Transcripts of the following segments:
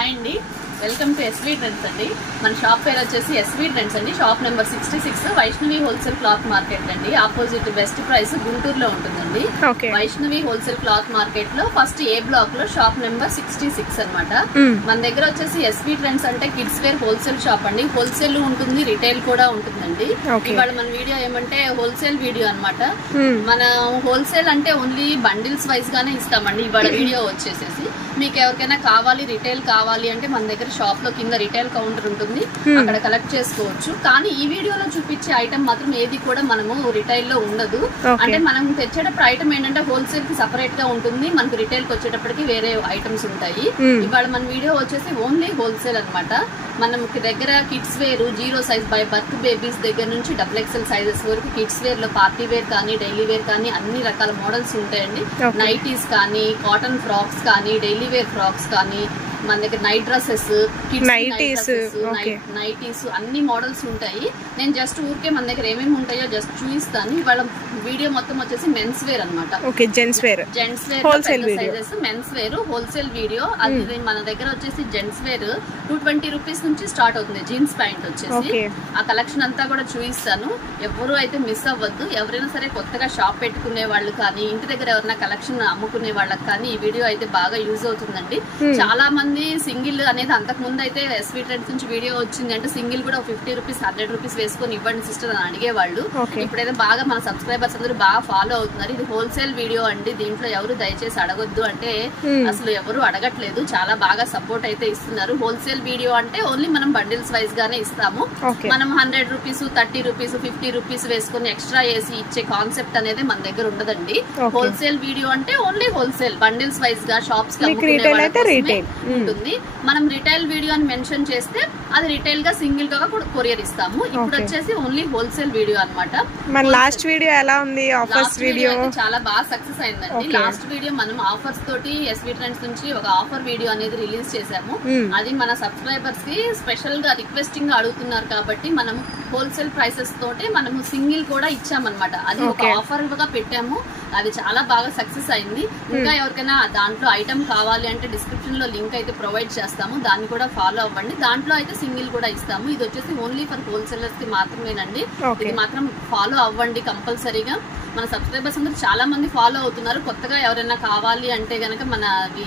Hi అండి, welcome to SV trends అండి. మన షాప్ పేరు వచ్చేసి ఎస్వీ ట్రెండ్స్ అండి. Shop number 66 Vaishnavi wholesale cloth market అండి. ఆపోజిట్ బెస్ట్ ప్రైస్ గుంటూరులో ఉంటుందండి. వైష్ణవి హోల్సేల్ క్లాత్ మార్కెట్ లో ఫస్ట్ ఏ బ్లాక్ లో షాప్ నెంబర్ 66 అన్నమాట. మన దగ్గర వచ్చేసి ఎస్వీ ట్రెండ్స్ అంటే కిడ్స్ వేర్ హోల్సేల్ షాప్ అండి. హోల్సేల్ ఉంటుంది, రిటైల్ కూడా ఉంటుందండి. ఇవాళ మన వీడియో ఏమంటే హోల్సేల్ వీడియో అన్నమాట. మన హోల్సేల్ అంటే ఓన్లీ బండిల్స్ వైజ్ గానే ఇస్తామండి. ఇవాళ వీడియో వచ్చేసేసి మీకు ఎవరికైనా కావాలి, రిటైల్ కావాలి అంటే మన దగ్గర షాప్ లో కింద రిటైల్ కౌంటర్ ఉంటుంది, అక్కడ కలెక్ట్ చేసుకోవచ్చు. కానీ ఈ వీడియోలో చూపించే ఐటమ్ మాత్రం ఏది కూడా మనము రిటైల్ లో ఉండదు. అంటే మనం తెచ్చేటప్పుడు ఐటమ్ ఏంటంటే హోల్సేల్ కి సపరేట్ గా ఉంటుంది, మనకు రిటైల్ కి వచ్చేటప్పటికి వేరే ఐటమ్స్ ఉంటాయి. ఇవాళ మన వీడియో వచ్చేసి ఓన్లీ హోల్సేల్ అనమాట. మనం దగ్గర kids wear 0 size by birth babies దగ్గర నుంచి XXL సైజెస్ వరకు కిడ్స్ వేర్ లో పార్టీ వేర్ కానీ డైలీ వేర్ కానీ అన్ని రకాల మోడల్స్ ఉంటాయండి. నైటీస్ కానీ, కాటన్ ఫ్రాక్స్ కానీ, డైలీ వేర్ ఫ్రాక్స్ కానీ, మన దగ్గర నైట్ డ్రెస్సెస్, నైటీస్ అన్ని మోడల్స్ ఉంటాయి. నేను జస్ట్ ఊరికే మన దగ్గర ఏమేమి ఉంటాయో జస్ట్ చూపిస్తాను. ఇవాళ వీడియో మొత్తం వచ్చేసి మెన్స్ వేర్ అనమాట. Gents wear sizes men's wear wholesale video. అది మన దగ్గర వచ్చేసి జెంట్స్ వేర్ 220 రూపీస్ నుంచి స్టార్ట్ అవుతుంది. జీన్స్ ప్యాంట్ వచ్చేసి ఆ కలెక్షన్ అంతా కూడా చూపిస్తాను. ఎవరు అయితే మిస్ అవ్వద్దు. ఎవరైనా సరే కొత్తగా షాప్ పెట్టుకునే వాళ్ళు కానీ, ఇంటి దగ్గర ఎవరైనా కలెక్షన్ అమ్ముకునే వాళ్ళకి కానీ ఈ వీడియో అయితే బాగా యూజ్ అవుతుందండి. చాలా మంది సింగిల్ అనేది అంతకు ముందు అయితే ఎస్వీ ట్రెండ్స్ నుంచి వీడియో వచ్చింది అంటే సింగిల్ కూడా 50 రూపీస్ 100 రూపీస్ వేసుకొని ఇవ్వండి సిస్టర్ అని అడిగేవాళ్ళు. ఇప్పుడైతే బాగా మన సబ్స్క్రైబర్స్ అందరూ బాగా ఫాలో అవుతున్నారు. ఇది హోల్సేల్ వీడియో అండి, దీంట్లో ఎవరు దయచేసి అడగొద్దు అంటే అసలు ఎవరు అడగట్లేదు. చాలా బాగా సపోర్ట్ అయితే ఇస్తున్నారు. హోల్సేల్ వీడియో అంటే ఓన్లీ మనం బండిల్స్ వైజ్ గానే ఇస్తాము. మనం 100 రూపీస్ 30 రూపీస్ 50 రూపీస్ వేసుకొని ఎక్స్ట్రా వేసి ఇచ్చే కాన్సెప్ట్ అనేది మన దగ్గర ఉండదండి. హోల్సేల్ వీడియో అంటే ఓన్లీ హోల్సేల్ బండిల్స్ వైజ్ గా షాప్స్ ఉంటుంది. మనం రిటైల్ వీడియో అని మెన్షన్ చేస్తే అది రిటైల్ గా సింగిల్ గా కొరియర్ ఇస్తాము. ఇప్పుడు వచ్చేసి ఓన్లీ హోల్సేల్ వీడియో అన్నమాట. మన లాస్ట్ వీడియో ఎలా ఉంది? ఆఫర్స్ వీడియో చాలా బాగా సక్సెస్ అయిందండి. లాస్ట్ వీడియో మనం ఆఫర్స్ తోటి ఎస్వీ ట్రెండ్స్ నుంచి ఒక ఆఫర్ వీడియో అనేది రిలీజ్ చేసాము. అది మన సబ్స్క్రైబర్స్ కి స్పెషల్ గా రిక్వెస్టింగ్ గా అడుగుతున్నారు కాబట్టి మనం హోల్సేల్ ప్రైసెస్ తోటి మనము సింగిల్ కూడా ఇచ్చామన్నమాట. అది ఒక ఆఫర్ గా పెట్టాము. అది చాలా బాగా సక్సెస్ అయింది. ఇంకా ఎవరికైనా దాంట్లో ఐటమ్ కావాలి అంటే డిస్క్రిప్షన్ లో లింక్ అయితే ప్రొవైడ్ చేస్తాము, దాన్ని కూడా ఫాలో అవ్వండి. దాంట్లో అయితే సింగిల్ కూడా ఇస్తాము. ఇది వచ్చేసి ఓన్లీ ఫర్ హోల్సేలర్స్ కి మాత్రమేనండి. ఇది మాత్రం ఫాలో అవ్వండి కంపల్సరీగా. మన సబ్స్క్రైబర్స్ అందరూ చాలా మంది ఫాలో అవుతున్నారు. కొత్తగా ఎవరైనా కావాలి అంటే గనక మన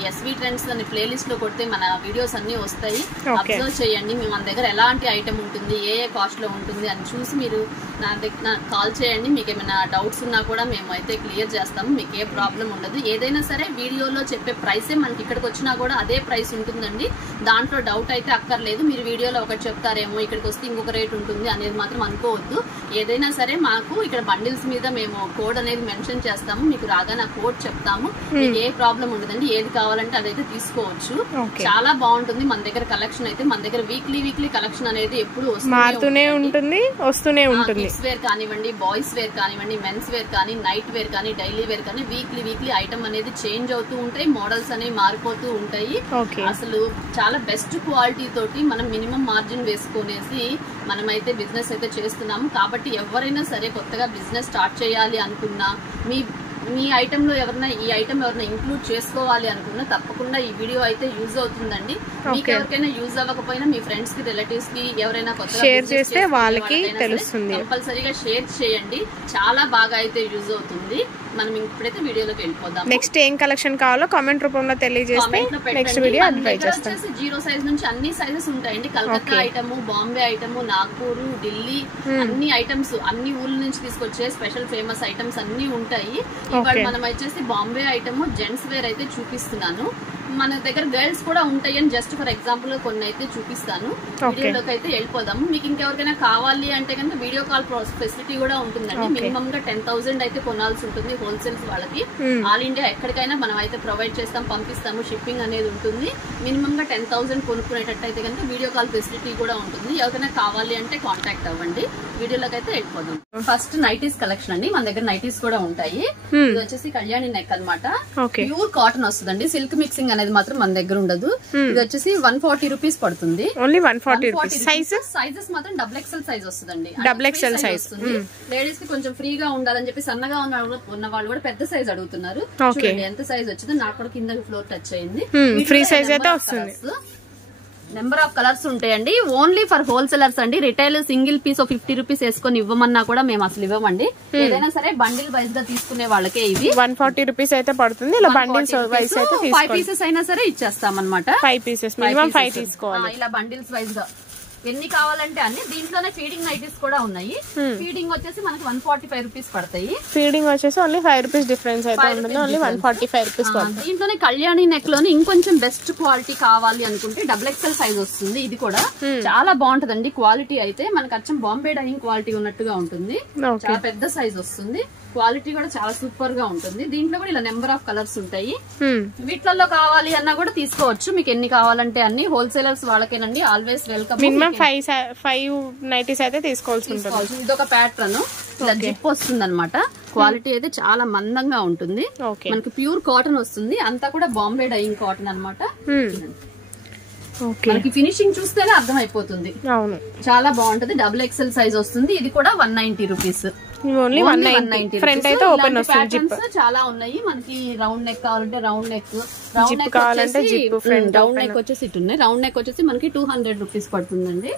ఎస్వీ ట్రెండ్స్ అని ప్లేలిస్ట్ లో కొడితే మన వీడియోస్ అన్ని వస్తాయి. అబ్జర్వ్ చేయండి. మన దగ్గర ఎలాంటి ఐటమ్ ఉంటుంది, ఏ కాస్ట్ లో ఉంటుంది అని చూసి మీరు నా దగ్గర కాల్ చేయండి. మీకు ఏమైనా డౌట్స్ ఉన్నా కూడా మేము అయితే క్లియర్ చేస్తాము. మీకు ఏ ప్రాబ్లం ఉండదు. ఏదైనా సరే వీడియోలో చెప్పే ప్రైసే మనకి ఇక్కడికి వచ్చినా కూడా అదే ప్రైస్ ఉంటుందండి. దాంట్లో డౌట్ అయితే అక్కర్లేదు. మీరు వీడియోలో ఒకటి చెప్తారేమో, ఇక్కడికి వస్తే ఇంకొక రేట్ ఉంటుంది అనేది మాత్రం అనుకోవద్దు. ఏదైనా సరే మాకు ఇక్కడ బండిల్స్ మీద మేము కోడ్ అనేది మెన్షన్ చేస్తాము. మీకు రాగానే ఆ కోడ్ చెప్తాము. మీకు ఏ ప్రాబ్లం ఉండదండి. ఏది కావాలంటే అదైతే తీసుకోవచ్చు. చాలా బాగుంటుంది మన దగ్గర కలెక్షన్ అయితే. మన దగ్గర వీక్లీ కలెక్షన్ అనేది ఎప్పుడు వస్తూనే ఉంటుంది. కిడ్స్ వేర్ కానివ్వండి, బాయ్స్ వేర్ కానివ్వండి, మెన్స్ వేర్ కానీ, నైట్ వేర్ కానీ, డైలీ వేర్ కానీ వీక్లీ ఐటమ్ అనేది చేంజ్ అవుతూ ఉంటాయి. మోడల్స్ అనేవి మారిపోతూ ఉంటాయి. అసలు చాలా బెస్ట్ క్వాలిటీ తోటి మనం మినిమం మార్జిన్ వేసుకునేసి మనమైతే బిజినెస్ అయితే చేస్తున్నాము. కాబట్టి ఎవరైనా సరే కొత్తగా బిజినెస్ స్టార్ట్ చేయాలి అనుకున్నా, మీ ఐటమ్ లో ఎవరైనా ఈ ఐటమ్ ఎవరైనా ఇంక్లూడ్ చేసుకోవాలి అనుకున్నా తప్పకుండా ఈ వీడియో అయితే యూజ్ అవుతుందండి. మీకు ఎవరికైనా యూజ్ అవ్వకపోయినా మీ ఫ్రెండ్స్ కి, రిలేటివ్స్ కి ఎవరైనా కొత్తగా షేర్ చేస్తే వాళ్ళకి తెలుస్తుంది. కంపల్సరీగా షేర్ చేయండి. చాలా బాగా అయితే యూజ్ అవుతుంది. మనం ఇప్పుడైతే వీడియోలోకి వెళ్ళిపోదాం. నెక్స్ట్ ఏం కలెక్షన్ కావాలో కామెంట్ రూపంలో తెలియజేస్తే నెక్స్ట్ వీడియో అడ్వైజ్ చేస్తాం. 0 సైజ్ నుంచి అన్ని సైజెస్ ఉంటాయండి. కలకత్తా ఐటమ్, బాంబే ఐటమ్, నాగ్పూర్, ఢిల్లీ అన్ని ఐటమ్స్ అన్ని ఊర్ల నుంచి తీసుకొచ్చే స్పెషల్ ఫేమస్ ఐటమ్స్ అన్ని ఉంటాయి. ఇవాళ మనం వచ్చేసి బాంబే ఐటమ్ జెంట్స్ వేర్ అయితే చూపిస్తున్నాను. మన దగ్గర గర్ల్స్ కూడా ఉంటాయి అని జస్ట్ ఫర్ ఎగ్జాంపుల్ కొన్ని అయితే చూపిస్తాను. వీడియోలోకి అయితే వెళ్ళిపోదాము. మీకు ఇంకెవరికైనా కావాలి అంటే కనుక వీడియో కాల్ ఫెసిలిటీ కూడా ఉంటుందండి. మినిమం గా 10,000 అయితే కొనాల్సి ఉంటుంది హోల్సేల్స్ వాళ్ళకి. ఆల్ ఇండియా ఎక్కడికైనా మనం అయితే ప్రొవైడ్ చేస్తాం, పంపిస్తాము. షిప్పింగ్ అనేది ఉంటుంది. మినిమం గా 10,000 కొనుక్కునేటట్టు అయితే కనుక వీడియో కాల్ ఫెసిలిటీ కూడా ఉంటుంది. ఎవరికైనా కావాలి అంటే కాంటాక్ట్ అవ్వండి. వీడియోలోకి అయితే వెళ్ళిపోదాం. ఫస్ట్ నైటీస్ కలెక్షన్ అండి. మన దగ్గర నైటీస్ కూడా ఉంటాయి. ఇది వచ్చేసి కళ్యాణి నెక్ అనమాట. ప్యూర్ కాటన్ వస్తుందండి. సిల్క్ మిక్సింగ్ అనేది మాత్రం మన దగ్గర ఉండదు. ఇది వచ్చేసి 140 రూపీస్ పడుతుంది. Only 140 rupees. సైజెస్ మాత్రం XXL సైజ్ వస్తుందండి. XXL సైజ్ లేడీస్ కి కొంచెం ఫ్రీగా ఉండాలని చెప్పి సన్నగా ఉన్న వాళ్ళు కూడా పెద్ద సైజ్ అడుగుతున్నారు. చూడండి ఎంత సైజ్ వచ్చిందో. నాకు కూడా కింద ఫ్లోర్ టచ్ అయింది. ఫ్రీ సైజ్ అయితే వస్తుంది. నెంబర్ ఆఫ్ కలర్స్ ఉంటాయండి. ఓన్లీ ఫర్ హోల్సేలర్స్ అండి. రిటైల్ సింగిల్ పీస్ 50 రూపీస్ వేసుకొని ఇవ్వమన్నా కూడా మేము అసలు ఇవ్వమండి. ఏదైనా సరే బండిల్ వైజ్ గా తీసుకునే వాళ్ళకే ఇది 140 రూపీస్ అయితే పడుతుంది. ఇలా బండిల్స్ వైజ్ అయితే 5 పీసెస్ అయినా సరే ఇచ్చేస్తాం అనమాట. 5 పీసెస్ మినిమం 5 తీసుకోవాలి. ఇలా బండిల్స్ వైజ్ గా ఎన్ని కావాలంటే అన్ని. దీంట్లోనే ఫీడింగ్ నైటీస్ కూడా ఉన్నాయి. ఫీడింగ్ వచ్చేసి మనకి 145 రూపీస్ పడతాయి. ఫీడింగ్ వచ్చేసి ఓన్లీ 5 రూపీస్ డిఫరెన్స్ అయితే ఉంటుంది. ఓన్లీ 145 రూపీస్ పడుతుంది. దీంట్లోనే కళ్యాణి నెక్ లోనే ఇంకొంచెం బెస్ట్ క్వాలిటీ కావాలి అనుకుంటే XXL సైజ్ వస్తుంది. ఇది కూడా చాలా బాగుంటదండి. క్వాలిటీ అయితే మనకి అచ్చం బాంబే డైయింగ్ క్వాలిటీ ఉన్నట్టుగా ఉంటుంది. చాలా పెద్ద సైజ్ వస్తుంది. క్వాలిటీ కూడా చాలా సూపర్ గా ఉంటుంది. దీంట్లో కూడా ఇలా నెంబర్ ఆఫ్ కలర్స్ ఉంటాయి. వీటిల్లో కావాలి అన్నా కూడా తీసుకోవచ్చు. మీకు ఎన్ని కావాలంటే అన్ని. హోల్సేలర్స్ వాళ్ళకేనండి. Always welcome. మినిమం 5 నైటీస్ అయితే తీసుకోవాల్సి ఉంటుంది. ఇదొక ప్యాటర్న్. ఇలా జిప్ వస్తుంది అనమాట. క్వాలిటీ అయితే చాలా మందంగా ఉంటుంది. మనకి ప్యూర్ కాటన్ వస్తుంది. అంతా కూడా బాంబే డైయింగ్ కాటన్ అనమాట. మనకి ఫినిషింగ్ చూస్తేనే అర్థం అయిపోతుంది. అవును, చాలా బాగుంటది. XXL సైజ్ వస్తుంది. ఇది కూడా 190 రూపీస్. ఓన్లీ 190. ఫ్రంట్ అయితే ఓపెన్ వస్తుంది. జిప్ చాలా ఉన్నాయి మనకి. రౌండ్ నెక్ కావాలంటే రౌండ్ నెక్, జిప్ కావాలంటే జిప్. ఫ్రంట్ రౌండ్ నెక్ వచ్చేసి ఇటు ఉన్నాయి. రౌండ్ నెక్ వచ్చేసి మనకి 200 రూపీస్ పడుతుందండి.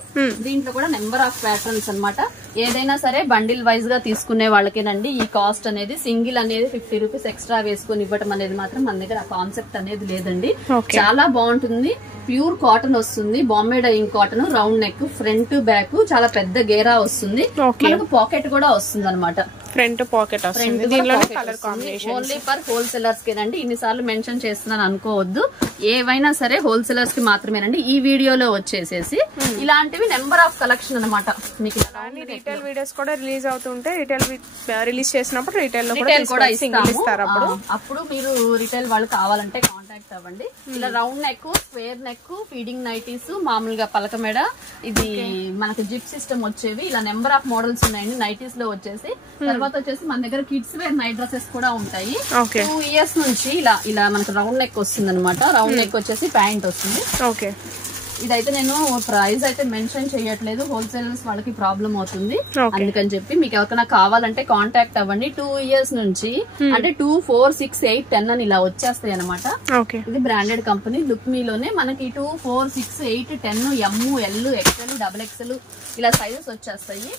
దీంట్లో కూడా నెంబర్ ఆఫ్ ప్యాటర్న్స్ అన్నమాట. ఏదైనా సరే బండిల్ వైజ్ గా తీసుకునే వాళ్ళకేనండి ఈ కాస్ట్ అనేది. సింగిల్ అనేది 50 రూపీస్ ఎక్స్ట్రా వేసుకొని ఇవ్వటం అనేది మాత్రం మన దగ్గర ఆ కాన్సెప్ట్ అనేది లేదండి. చాలా బాగుంటుంది. ప్యూర్ కాటన్ వస్తుంది. Bombay Dyeing cotton. Round neck, front back చాలా పెద్ద గేరా వస్తుంది. మనకు పాకెట్ కూడా వస్తుంది అనమాట. ఫ్రంట్ పాకెట్ వస్తుంది. దీనిలో colour combination only for wholesalers కేనండి. ఇన్నిసార్లు మెన్షన్ చేస్తున్నాను అనుకోవద్దు. ఏవైనా సరే హోల్సేలర్స్ కి మాత్రమేనండి. ఈ వీడియోలో వచ్చేసేసి ఇలాంటివి నెంబర్ ఆఫ్ కలెక్షన్ అనమాట. మీకు రిటైల్ వీడియోస్ కూడా రిలీజ్ అవుతుంటే రిటైల్ రిలీజ్ చేసినప్పుడు రిటైల్ కూడా ఇస్తారు. అప్పుడు మీరు రిటైల్ వాళ్ళు కావాలంటే కాంటాక్ట్ అవ్వండి. ఇలా round neck, square neck, feeding nighties, మామూలుగా పలక మెడ, ఇది మనకి జిప్ సిస్టమ్ వచ్చేవి. ఇలా నెంబర్ ఆఫ్ మోడల్స్ ఉన్నాయండి నైటీస్ లో వచ్చేసి. తర్వాత వచ్చేసి మన దగ్గర కిడ్స్ వేర్ నైట్ డ్రెస్సెస్ కూడా ఉంటాయి. 2 ఇయర్స్ నుంచి ఇలా మనకి రౌండ్ నెక్ వస్తుంది అనమాట. రౌండ్ నెక్ వచ్చేసి ప్యాంట్ వస్తుంది. ఓకే, ఇదైతే నేను ప్రైస్ అయితే మెన్షన్ చేయట్లేదు. హోల్సేలర్స్ వాళ్ళకి ప్రాబ్లం అవుతుంది. అందుకని చెప్పి మీకు ఎవరికైనా కావాలంటే కాంటాక్ట్ అవ్వండి. 2 ఇయర్స్ నుంచి అంటే 2, 4, 6, 8, 10 అని ఇలా వచ్చేస్తాయి అనమాట. ఇది బ్రాండెడ్ కంపెనీ. లుక్ మీలోనే మనకి 2, 4, 6, 8, 10, M, L, XL, XXL ఇలా సైజెస్ వచ్చేస్తాయి.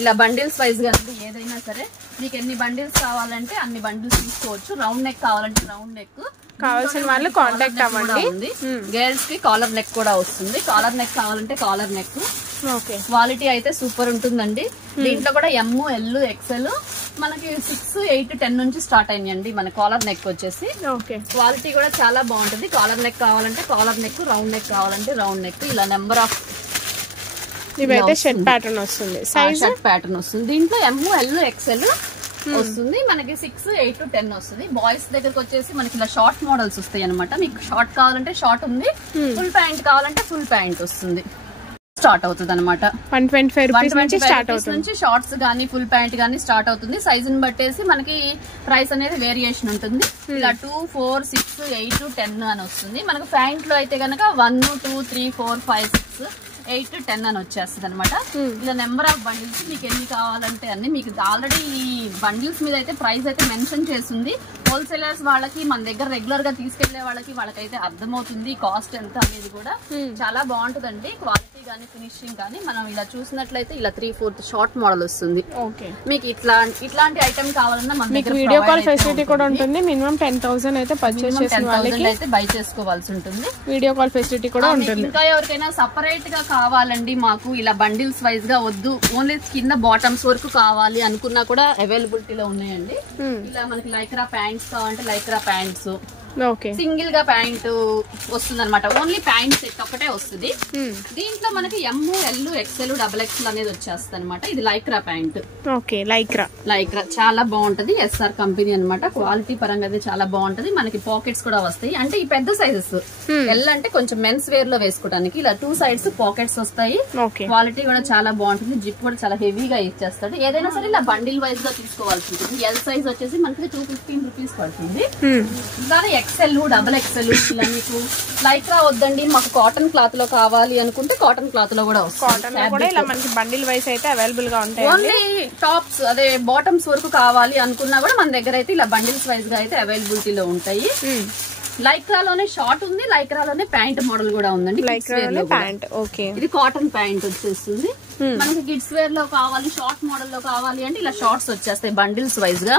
ఇలా బండిల్స్ వైజ్ గా ఏదైనా సరే మీకు ఎన్ని బండిల్స్ కావాలంటే అన్ని బండిల్స్ తీసుకోవచ్చు. రౌండ్ నెక్ కావాలంటే రౌండ్ నెక్. కావాల్సిన వాళ్ళు కాంటాక్ట్ అవ్వండి. గర్ల్స్ కి కాలర్ నెక్ కూడా వస్తుంది. కాలర్ నెక్ కావాలంటే కాలర్ నెక్. క్వాలిటీ అయితే సూపర్ ఉంటుందండి. దీంట్లో కూడా M, L, XL మనకి 6, 8, 10 నుంచి స్టార్ట్ అయ్యండి. మన కాలర్ నెక్ వచ్చేసి క్వాలిటీ కూడా చాలా బాగుంటుంది. కాలర్ నెక్ కావాలంటే కాలర్ నెక్, రౌండ్ నెక్ కావాలంటే రౌండ్ నెక్. ఇలా నెంబర్ ఆఫ్ ఇవైతే షర్ట్ ప్యాటర్న్ వస్తుంది. షర్ట్ ప్యాటర్న్ వస్తుంది. దీంట్లో M, L, XL వస్తుంది. మనకి 6, 8, 10 వస్తుంది. బాయ్స్ దగ్గరకు వచ్చేసి మనకి ఇలా షార్ట్ మోడల్స్ వస్తాయి అనమాట. మీకు షార్ట్ కావాలంటే షార్ట్ ఉంది. ఫుల్ ప్యాంట్ కావాలంటే ఫుల్ ప్యాంట్ వస్తుంది. స్టార్ట్ అవుతుంది అనమాట. 125 రూపీస్ నుంచి స్టార్ట్ అవుతుంది. నుంచి షార్ట్స్ గానీ ఫుల్ ప్యాంట్ గానీ స్టార్ట్ అవుతుంది. సైజ్ ని బట్టేసి మనకి ప్రైస్ అనేది వేరియేషన్ ఉంటుంది. ఇలా 2, 4, 6, 8, 10 అని వస్తుంది. మనకు ప్యాంట్ లో అయితే గనక 1, 2, 3, 4, 5, 6, 8, 10 అని వచ్చేస్తుంది అనమాట. ఇలా నెంబర్ ఆఫ్ బండిల్స్ మీకు ఎన్ని కావాలంటే అన్ని. మీకు ఆల్రెడీ ఈ బండిల్స్ మీద అయితే ప్రైస్ అయితే మెన్షన్ చేస్తుంది. హోల్సేలర్స్ వాళ్ళకి మన దగ్గర రెగ్యులర్ గా తీసుకెళ్లే వాళ్ళకైతే అర్థమవుతుంది కాస్ట్ ఎంత అనేది కూడా. చాలా బాగుంటుందండి క్వాలిటీ గానీ ఫినిషింగ్ గానీ. మనం ఇలా చూసినట్లయితే ఇలా 3, 4 షార్ట్ మోడల్ వస్తుంది. మీకు ఇట్లాంటి ఐటమ్ కావాలన్నా మన దగ్గర వీడియో కాల్ ఫెసిలిటీ కూడా ఉంటుంది. మినిమం 10,000 అయితే పర్చేస్ చేసిన వాళ్ళకి అయితే బై చేసుకోవాల్సి ఉంటుంది. వీడియో కాల్ ఫెసిలిటీ కూడా ఉంటుంది. ఇంకా ఎవరికైనా సపరేట్ గా కావాలండి మాకు ఇలా బండిల్స్ వైజ్ గా వద్దు, ఓన్లీ కింద బాటమ్స్ వరకు కావాలి అనుకున్నా కూడా అవైలబిలిటీలో ఉన్నాయండి. ఇలా మనకి లైక్రా ప్యాంట్స్ కావాలంటే లైక్రా ప్యాంట్స్, సింగిల్ గా ప్యాంట్ వస్తుంది అనమాట. ఓన్లీ ప్యాంట్ సెట్ ఒకటే వస్తుంది. దీంట్లో మనకి M, L, XL, XXL అనేది వచ్చేస్తుంది అనమాట. ఇది లైక్రా ప్యాంట్. లైక్రా చాలా బాగుంటది. SR కంపెనీ అనమాట. క్వాలిటీ పరంగా అయితే చాలా బాగుంటది. మనకి పాకెట్స్ కూడా వస్తాయి. అంటే ఈ పెద్ద సైజెస్ L అంటే కొంచెం మెన్స్ వేర్ లో వేసుకోవడానికి. ఇలా 2 sides పాకెట్స్ వస్తాయి. క్వాలిటీ కూడా చాలా బాగుంటుంది. జిప్ కూడా చాలా హెవీగా ఇచ్చేస్తాడు. ఏదైనా సరే ఇలా బండిల్ వైజ్ గా తీసుకోవాల్సి ఉంటుంది. L సైజ్ వచ్చేసి మనకి 215 రూపీస్ పడుతుంది. దాని XL, XXL ఇలా మీకు లైక్రా వద్దండి మాకు కాటన్ క్లాత్ లో కావాలి అనుకుంటే కాటన్ క్లాత్ లో కూడా వస్తుంది. బండిల్ వైస్ అయితే అవైలబుల్ గా ఉంటాయి. ఓన్లీ టాప్స్ అదే బాటమ్స్ వరకు కావాలి అనుకున్నా కూడా మన దగ్గర అయితే ఇలా బండిల్స్ వైజ్ గా అయితే అవైలబిలిటీలో ఉంటాయి. లైక్రాలోనే షార్ట్ ఉంది, లైక్రాలోనే ప్యాంట్ మోడల్ కూడా ఉందండి. ఇది కాటన్ ప్యాంట్ వచ్చేస్తుంది. మనకి కిడ్స్ వేర్ లో కావాలి, షార్ట్ మోడల్ లో కావాలి అంటే ఇలా షార్ట్స్ వచ్చేస్తాయి బండిల్స్ వైజ్ గా.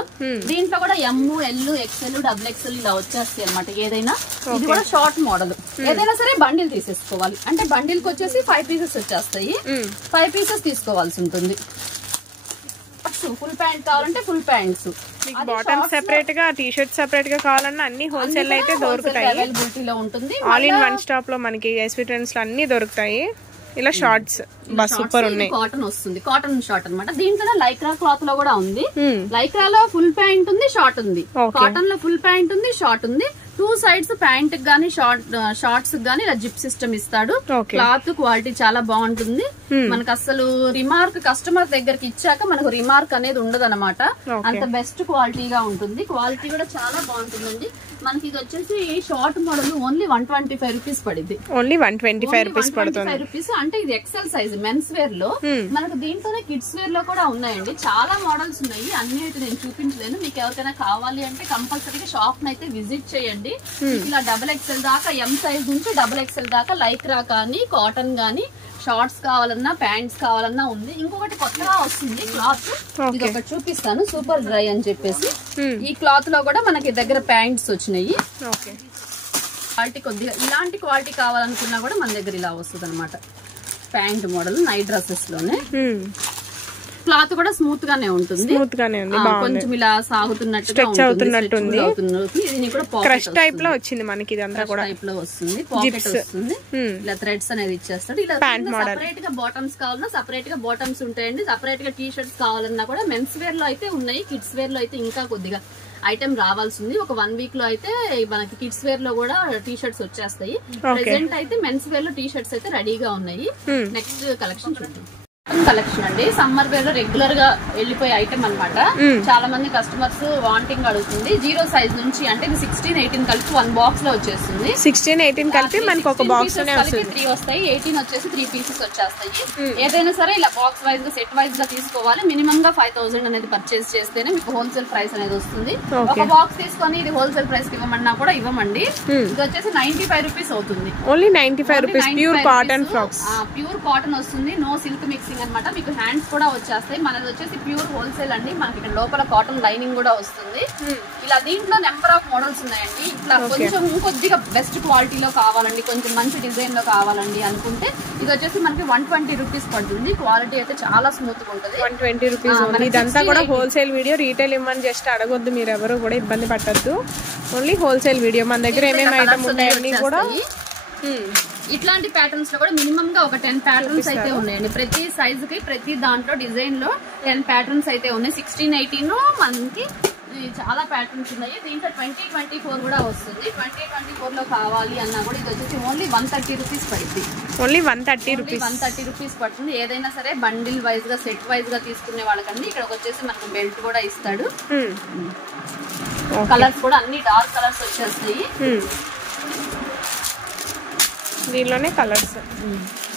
దీంట్లో కూడా ఎమ్, ఎల్, ఎక్స్ఎల్, డబుల్ ఎక్స్ఎల్ ఇలా వచ్చేస్తాయి అనమాట ఏదైనా. ఇది కూడా షార్ట్ మోడల్. ఏదైనా సరే బండిల్ తీసేసుకోవాలి. అంటే బండిల్ కి వచ్చేసి 5 పీసెస్ వచ్చేస్తాయి. 5 పీసెస్ తీసుకోవాల్సి ఉంటుంది. ఫుల్ ప్యాంట్ కావాలంటే ఫుల్ ప్యాంట్స్, బాటమ్ సెపరేట్ గా, టీ షర్ట్ సెపరేట్ గా కావాలన్నా అన్ని హోల్సేల్ అయితే దొరుకుతాయి. అవైలబిలిటీలో ఉంటుంది. ఆల్ ఇన్ వన్ స్టాప్ లో మనకి ఎస్వి ట్రెండ్స్ లో అన్ని దొరుకుతాయి. ఇలా షార్ట్స్ బస్ సూపర్ ఉన్నాయి. కాటన్ వస్తుంది, కాటన్ షార్ట్ అన్నమాట. దీంట్లో లైక్రా క్లాత్ లో కూడా ఉంది. లైక్రాలో ఫుల్ ప్యాంట్ ఉంది, షార్ట్ ఉంది. కాటన్ లో ఫుల్ ప్యాంట్ ఉంది, షార్ట్ ఉంది. 2 సైడ్స్ ప్యాంట్ గానీ షార్ట్స్ గానీ ఇలా జిప్ సిస్టమ్ ఇస్తాడు. క్లాత్ క్వాలిటీ చాలా బాగుంటుంది. మనకు అసలు రిమార్క్ కస్టమర్ దగ్గరికి ఇచ్చాక మనకు రిమార్క్ అనేది ఉండదు అనమాట. అంత బెస్ట్ క్వాలిటీగా ఉంటుంది. క్వాలిటీ కూడా చాలా బాగుంటుందండి. మనకి ఇది వచ్చేసి షార్ట్ మోడల్ ఓన్లీ 125 రూపీస్ పడింది. ఓన్లీ 125 రూపీస్ పడుతుంది. రూపీస్ అంటే ఇది ఎక్సెల్ సైజ్ మెన్స్ వేర్ లో. మనకు దీంట్లోనే కిడ్స్ వేర్ లో కూడా ఉన్నాయండి. చాలా మోడల్స్ ఉన్నాయి. అన్ని అయితే నేను చూపించలేను. మీకు ఎవరికైనా కావాలి అంటే కంపల్సరీగా షాప్ ని అయితే విజిట్ చేయండి. ఇలా డబుల్ ఎక్స్ఎల్ దాకా, ఎం సైజ్ నుంచి డబుల్ ఎక్స్ఎల్ దాకా లైక్రా కానీ, కాటన్ గానీ, షార్ట్స్ కావాలన్నా, ప్యాంట్స్ కావాలన్నా ఉంది. ఇంకొకటి కొత్తగా వస్తుంది క్లాత్. ఇది ఒకటి చూపిస్తాను, సూపర్ డ్రై అని చెప్పేసి. ఈ క్లాత్ లో కూడా మనకి దగ్గర ప్యాంట్స్ వచ్చినాయి. క్వాలిటీ కొద్దిగా ఇలాంటి క్వాలిటీ కావాలనుకున్నా కూడా మన దగ్గర ఇలా వస్తుంది అనమాట. ప్యాంట్ మోడల్ నైట్ డ్రెస్సెస్ లోనే. క్లాత్ కూడా స్మూత్ గానే ఉంటుంది. కొంచెం ఇలా సాగుతున్నట్టుగా అవుతున్నట్టుంది. క్రష్ టైప్ లో వచ్చింది మనకి. ఇదంతా కూడా టైప్ లో వస్తుంది. పాకెట్ వస్తుంది. ఇలా థ్రెడ్స్ అనేది ఇచ్చేస్తాడు. ఇలా సెపరేట్ గా బాటమ్స్ కావాలన్నా సెపరేట్ గా బాటమ్స్ ఉంటాయండి. సెపరేట్ గా టీ షర్ట్స్ కావాలన్నా కూడా మెన్స్ వేర్ లో అయితే ఉన్నాయి. కిడ్స్ వేర్ లో అయితే ఇంకా కొద్దిగా ఐటమ్ రావాల్సింది. ఒక 1 వీక్ లో అయితే మనకి కిడ్స్ వేర్ లో కూడా టీ షర్ట్స్ వచ్చేస్తాయి. ప్రెసెంట్ అయితే మెన్స్ వేర్ లో టీ షర్ట్స్ అయితే రెడీగా ఉన్నాయి. నెక్స్ట్ కలెక్షన్ చూద్దాం. కలెక్షన్ అండి. సమ్మర్ వేర్ లో రెగ్యులర్ గా వెళ్ళిపోయే ఐటమ్ అన్నమాట. చాలా మంది కస్టమర్స్ వాంటింగ్ అడుగుతుంది. 0 సైజ్ నుంచి అంటే ఇది 16, 18 కలిపి 1 బాక్స్ లో వచ్చేస్తుంది. 16, 18 కలిపి మనకి ఒక బాక్స్ లోనే వస్తుంది. 3 వస్తాయి. 18 వచ్చేసి 3 పీసెస్ వచ్చేస్తాయి. ఏదైనా సరే ఇలా బాక్స్ వైజ్ గా, సెట్ వైజ్ గా తీసుకోవాలి. మినిమం గా 5000 అనేది పర్చేస్ చేస్తేనే మీకు హోల్సేల్ ప్రైస్ అనేది వస్తుంది. ఒక బాక్స్ తీసుకొని ఇది హోల్సేల్ ప్రైస్ ఇవ్వమన్నా కూడా ఇవ్వమండి. ఇది వచ్చేసి 95 రూపీస్ అవుతుంది. Only 95 rupees. Pure cotton frocks. Pure cotton వస్తుంది. నో సిల్క్ మిక్సింగ్ అనమాట. మీకు హ్యాండ్స్ కూడా వచ్చేస్తాయి. మనది వచ్చేసి ప్యూర్ హోల్సేల్ అండి. మనకి ఇక్కడ లోపల కాటన్ లైనింగ్ కూడా వస్తుంది. ఇలా దీంట్లో నెంబర్ ఆఫ్ మోడల్స్ ఉన్నాయండి. ఇట్లా కొంచెం కొద్దిగా బెస్ట్ క్వాలిటీలో కావాలండి, కొంచెం మంచి డిజైన్ లో కావాలండి అనుకుంటే ఇది వచ్చేసి మనకి 120 రూపీస్ పడుతుంది. క్వాలిటీ అయితే చాలా స్మూత్ గా ఉంటుంది. 120 రూపీస్. ఇదంతా కూడా హోల్సేల్ వీడియో. రీటైల్ ఇవ్వమని జస్ట్ అడగొద్దు, మీరు ఎవరు కూడా ఇబ్బంది పట్టద్దు. Only wholesale video. మన దగ్గర ఏమేమి ఐటమ్ ఉన్నాయని కూడా ఇట్లాంటి ప్యాటర్న్స్ లో కూడా మినిమం గా ఒక 10 ప్యాటర్న్స్ అయితే ఉన్నాయండి. ప్రతి సైజ్ కి, ప్రతి దాంట్లో డిజైన్ లో 10 ప్యాటర్న్స్ అయితే ఉన్నాయి. 16, 18 మనకి చాలా ప్యాటర్న్స్ ఉన్నాయి. దీంట్లో 2024 కూడా వస్తుంది. 2024 లో కావాలి అన్నా కూడా ఇది వచ్చేసి ఓన్లీ 130 రూపీస్ పడుతుంది. ఓన్లీ 130 రూపీస్ పడుతుంది. ఏదైనా సరే బండిల్ వైజ్ గా, సెట్ వైజ్ గా తీసుకునే వాళ్ళకండి. ఇక్కడ వచ్చేసి మనకు బెల్ట్ కూడా ఇస్తాడు. కలర్స్ కూడా అన్ని డార్క్ కలర్స్ వచ్చేస్తాయి. దీనిలోనే కలర్స్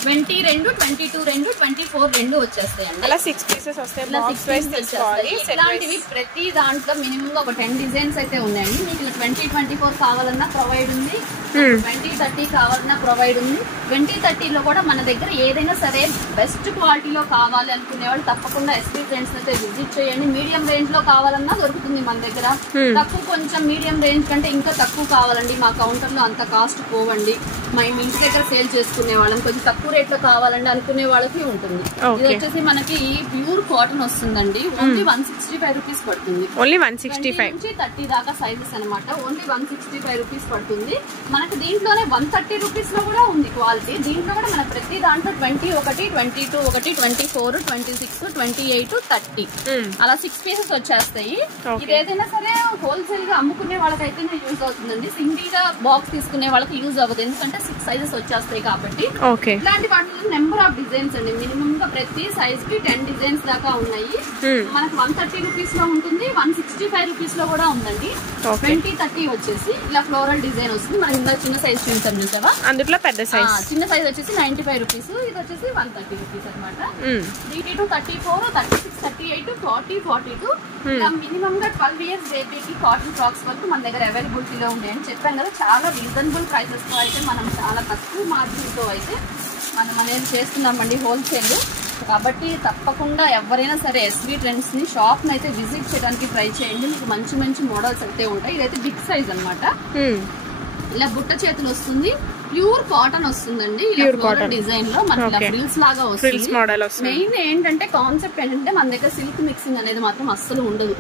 22, 22, 24 వచ్చేస్తాయండి. అలా 6 పీసెస్ వస్తాయి. బాక్స్ వైస్ తీసుకోవాలి. ఇలాంటివి ప్రతి దాంట్లో మినిమం గా ఒక 10 డిజైన్స్ అయితే ఉన్నాయండి. మీకు 2024 కావాలన్నా ప్రొవైడ్ ఉంది. 2030 కావాలన్నా ప్రొవైడ్ ఉంది. 2030 లో కూడా మన దగ్గర ఏదైనా సరే బెస్ట్ క్వాలిటీలో కావాలి అనుకునే వాళ్ళు తప్పకుండా ఎస్పీ ట్రెండ్స్ అయితే విజిట్ చేయండి. మీడియం రేంజ్ లో కావాలన్నా దొరుకుతుంది మన దగ్గర. తక్కువ, కొంచెం మీడియం రేంజ్ కంటే ఇంకా తక్కువ కావాలండి, మా కౌంటర్ లో అంత కాస్ట్ పోవండి, మేము ఇంటి దగ్గర సేల్ చేసుకునే వాళ్ళం, కొంచెం తక్కువ రేట్ లో కావాలండి అనుకునే వాళ్ళకి ఉంటుంది. ఇది వచ్చేసి మనకి ప్యూర్ కాటన్ వస్తుందండి. ఓన్లీ 165 రూపీస్ పడుతుంది. ఓన్లీ 165 నుంచి 30 దాకా సైజెస్ అనమాట. ఓన్లీ 165 రూపీస్ పడుతుంది. మనకి దీంట్లోనే 130 రూపీస్ లో కూడా ఉంది క్వాలిటీ. దీంట్లో కూడా మన ప్రతి దాంట్లో 21, 22, 24, 26, 28, 30 అలా 6 పీసెస్ వచ్చేస్తాయి. ఇది ఏదైనా సరే హోల్సేల్ గా అమ్ముకునే వాళ్ళకైతే యూజ్ అవుతుందండి. సింగిల్ గా బాక్స్ తీసుకునే వాళ్ళకి యూజ్ అవ్వదు, ఎందుకంటే 6 సైజెస్ వచ్చేస్తాయి కాబట్టి. ఇలాంటి ఇలాంటి వాటిలో నెంబర్ ఆఫ్ డిజైన్స్ అండి. మినిమం గా ప్రతి సైజ్ కి 10 డిజైన్స్ దాకా ఉన్నాయి. మనకు 130 రూపీస్ లో ఉంటుంది, 165 రూపీస్ లో కూడా ఉందండి. 20-30 వచ్చేసి ఇలా ఫ్లోరల్ డిజైన్ వస్తుంది. మనకి ఇంకా చిన్న సైజ్ చూసాం చూసావా, అందులో పెద్ద సైజ్ చిన్న సైజ్ వచ్చేసి 95 రూపీస్, ఇది వచ్చేసి 130 రూపీస్ అనమాట. 32, 34, 36, 38, 40, 42 ఇలా మినిమం గా 12 ఇయర్స్ బేబీకి కాటన్ ఫ్రాక్స్ వరకు మన దగ్గర అవైలబిలిటీలో ఉన్నాయని చెప్పాం కదా. చాలా రీజనబుల్ ప్రైసెస్ తో అయితే మనం చాలా తక్కువ మార్జిన్ తో అయితే మనం అనేది చేస్తున్నామండి హోల్సేల్. కాబట్టి తప్పకుండా ఎవరైనా సరే ఎస్వి ట్రెండ్స్ ని షాప్ ని అయితే విజిట్ చేయడానికి ట్రై చేయండి. మీకు మంచి మంచి మోడల్స్ అయితే ఉంటాయి. ఇదైతే బిగ్ సైజ్ అనమాట. ఇలా బుట్ట చేతులు వస్తుంది, ప్యూర్ కాటన్ వస్తుందండి. డిజైన్ లో మనకి ఫ్రిల్స్ లాగా వస్తుంది. మెయిన్ ఏంటంటే కాన్సెప్ట్ ఏంటంటే మన దగ్గర సిల్క్ మిక్సింగ్ అనేది మాత్రం అస్సలు ఉండదు.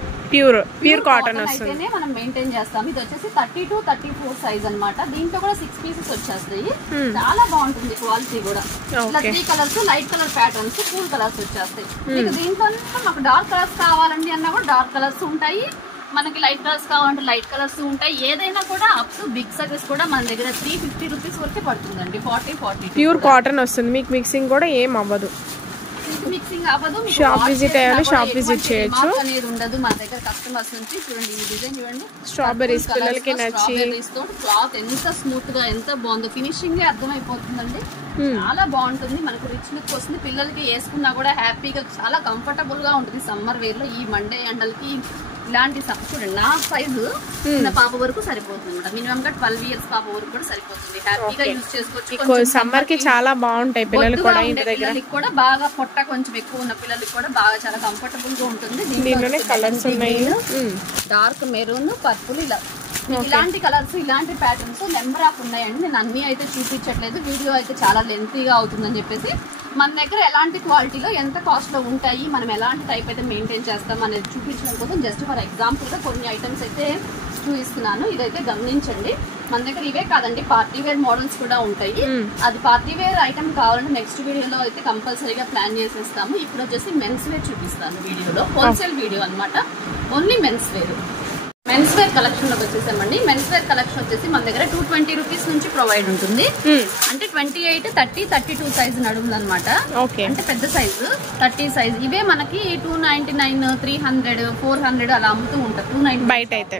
ప్యూర్ కాటన్ అయితేనే మనం మెయింటైన్ చేస్తాం. ఇది వచ్చేసి 32-34 సైజ్ అనమాట. దీంట్లో కూడా 6 పీసెస్ వచ్చేస్తాయి. చాలా బాగుంటుంది క్వాలిటీ కూడా. ఇలా 3 colours, light colour patterns, cool colours వచ్చేస్తాయి. మీకు దీంట్లో మాకు డార్క్ కలర్స్ కావాలండి అన్నా కూడా డార్క్ కలర్స్ ఉంటాయి, మనకి లైట్ కలర్స్ కావాలంటే లైట్ కలర్స్ ఉంటాయి. ఏదైనా కూడా అప్ టు బిగ్ సైజెస్ కూడా మన దగ్గర 350 రూపీస్ వరకే పడుతుందండి. 40 ప్యూర్ కాటన్ వస్తుంది. మీకు మిక్సింగ్ కూడా ఏం అవ్వదు, మిక్సింగ్ అవ్వదు. షాప్ విజిట్ అయ్యాలి, షాప్ విజిట్ చేయొచ్చు అనేది ఉండదు మన దగ్గర. కస్టమర్స్ నుంచి చూడండి ఈ డిజైన్ చూడండి, స్ట్రాబెర్రీస్ పిల్లలకి నచ్చి క్లాత్ ఎంత స్మూత్ గా ఎంత బాగుందో, ఫినిషింగ్ అర్థమైపోతుందండి. చాలా బాగుంటుంది, మనకు రిచ్ లుక్ వస్తుంది. పిల్లలకి వేసుకున్నా కూడా హ్యాపీగా చాలా కంఫర్టబుల్ గా ఉంటుంది సమ్మర్ వేర్ లో. ఈ మండే ఎండలకి ఇలాంటి చూడండి నా సైజు చిన్న పాప వరకు సరిపోతుంది అనమాట. మినిమం గా 12 ఇయర్స్ పాప వరకు కూడా సరిపోతుంది. హ్యాపీగా యూజ్ చేసుకోవచ్చు. సమ్మర్ కి చాలా బాగుంటాయి పిల్లలకి కూడా. పిల్లలకి కూడా బాగా పొట్ట కొంచెం ఎక్కువ ఉన్న పిల్లలకి కూడా బాగా చాలా కంఫర్టబుల్ గా ఉంటుంది. దీంట్లోనే కలర్స్ ఉన్నాయి, డార్క్ మెరూన్, పర్పుల్, ఇలా ఇలాంటి కలర్స్, ఇలాంటి ప్యాటర్న్స్ నెంబర్ ఆఫ్ ఉన్నాయండి. నేను అన్ని అయితే చూపించట్లేదు, వీడియో అయితే చాలా లెంతీగా అవుతుందని చెప్పేసి మన దగ్గర ఎలాంటి క్వాలిటీలో ఎంత కాస్ట్ లో ఉంటాయి, మనం ఎలాంటి టైప్ అయితే మెయింటైన్ చేస్తాం అనేది చూపించడం కోసం జస్ట్ ఫర్ ఎగ్జాంపుల్ గా కొన్ని ఐటమ్స్ అయితే చూపిస్తున్నాను. ఇదైతే గమనించండి. మన దగ్గర ఇవే కాదండి, పార్టీ వేర్ మోడల్స్ కూడా ఉంటాయి. అది పార్టీ వేర్ ఐటమ్ కావాలంటే నెక్స్ట్ వీడియోలో అయితే కంపల్సరీగా ప్లాన్ చేసేస్తాము. ఇప్పుడు వచ్చేసి మెన్స్ వేర్ చూపిస్తాను వీడియోలో. హోల్సేల్ వీడియో అనమాట, only men's wear. Men's wear collection లోకి వచ్చేసామండి. మెన్స్ వేర్ కలెక్షన్ వచ్చేసి మన దగ్గర 220 రూపీస్ నుంచి ప్రొవైడ్ ఉంటుంది. అంటే 28, 30, 32 సైజ్ నడుములు అనమాట. అంటే పెద్ద సైజు 30 సైజ్. ఇవే మనకి 299, 300, 400 అలా అమ్ముతూ ఉంటారు. 290 బయట అయితే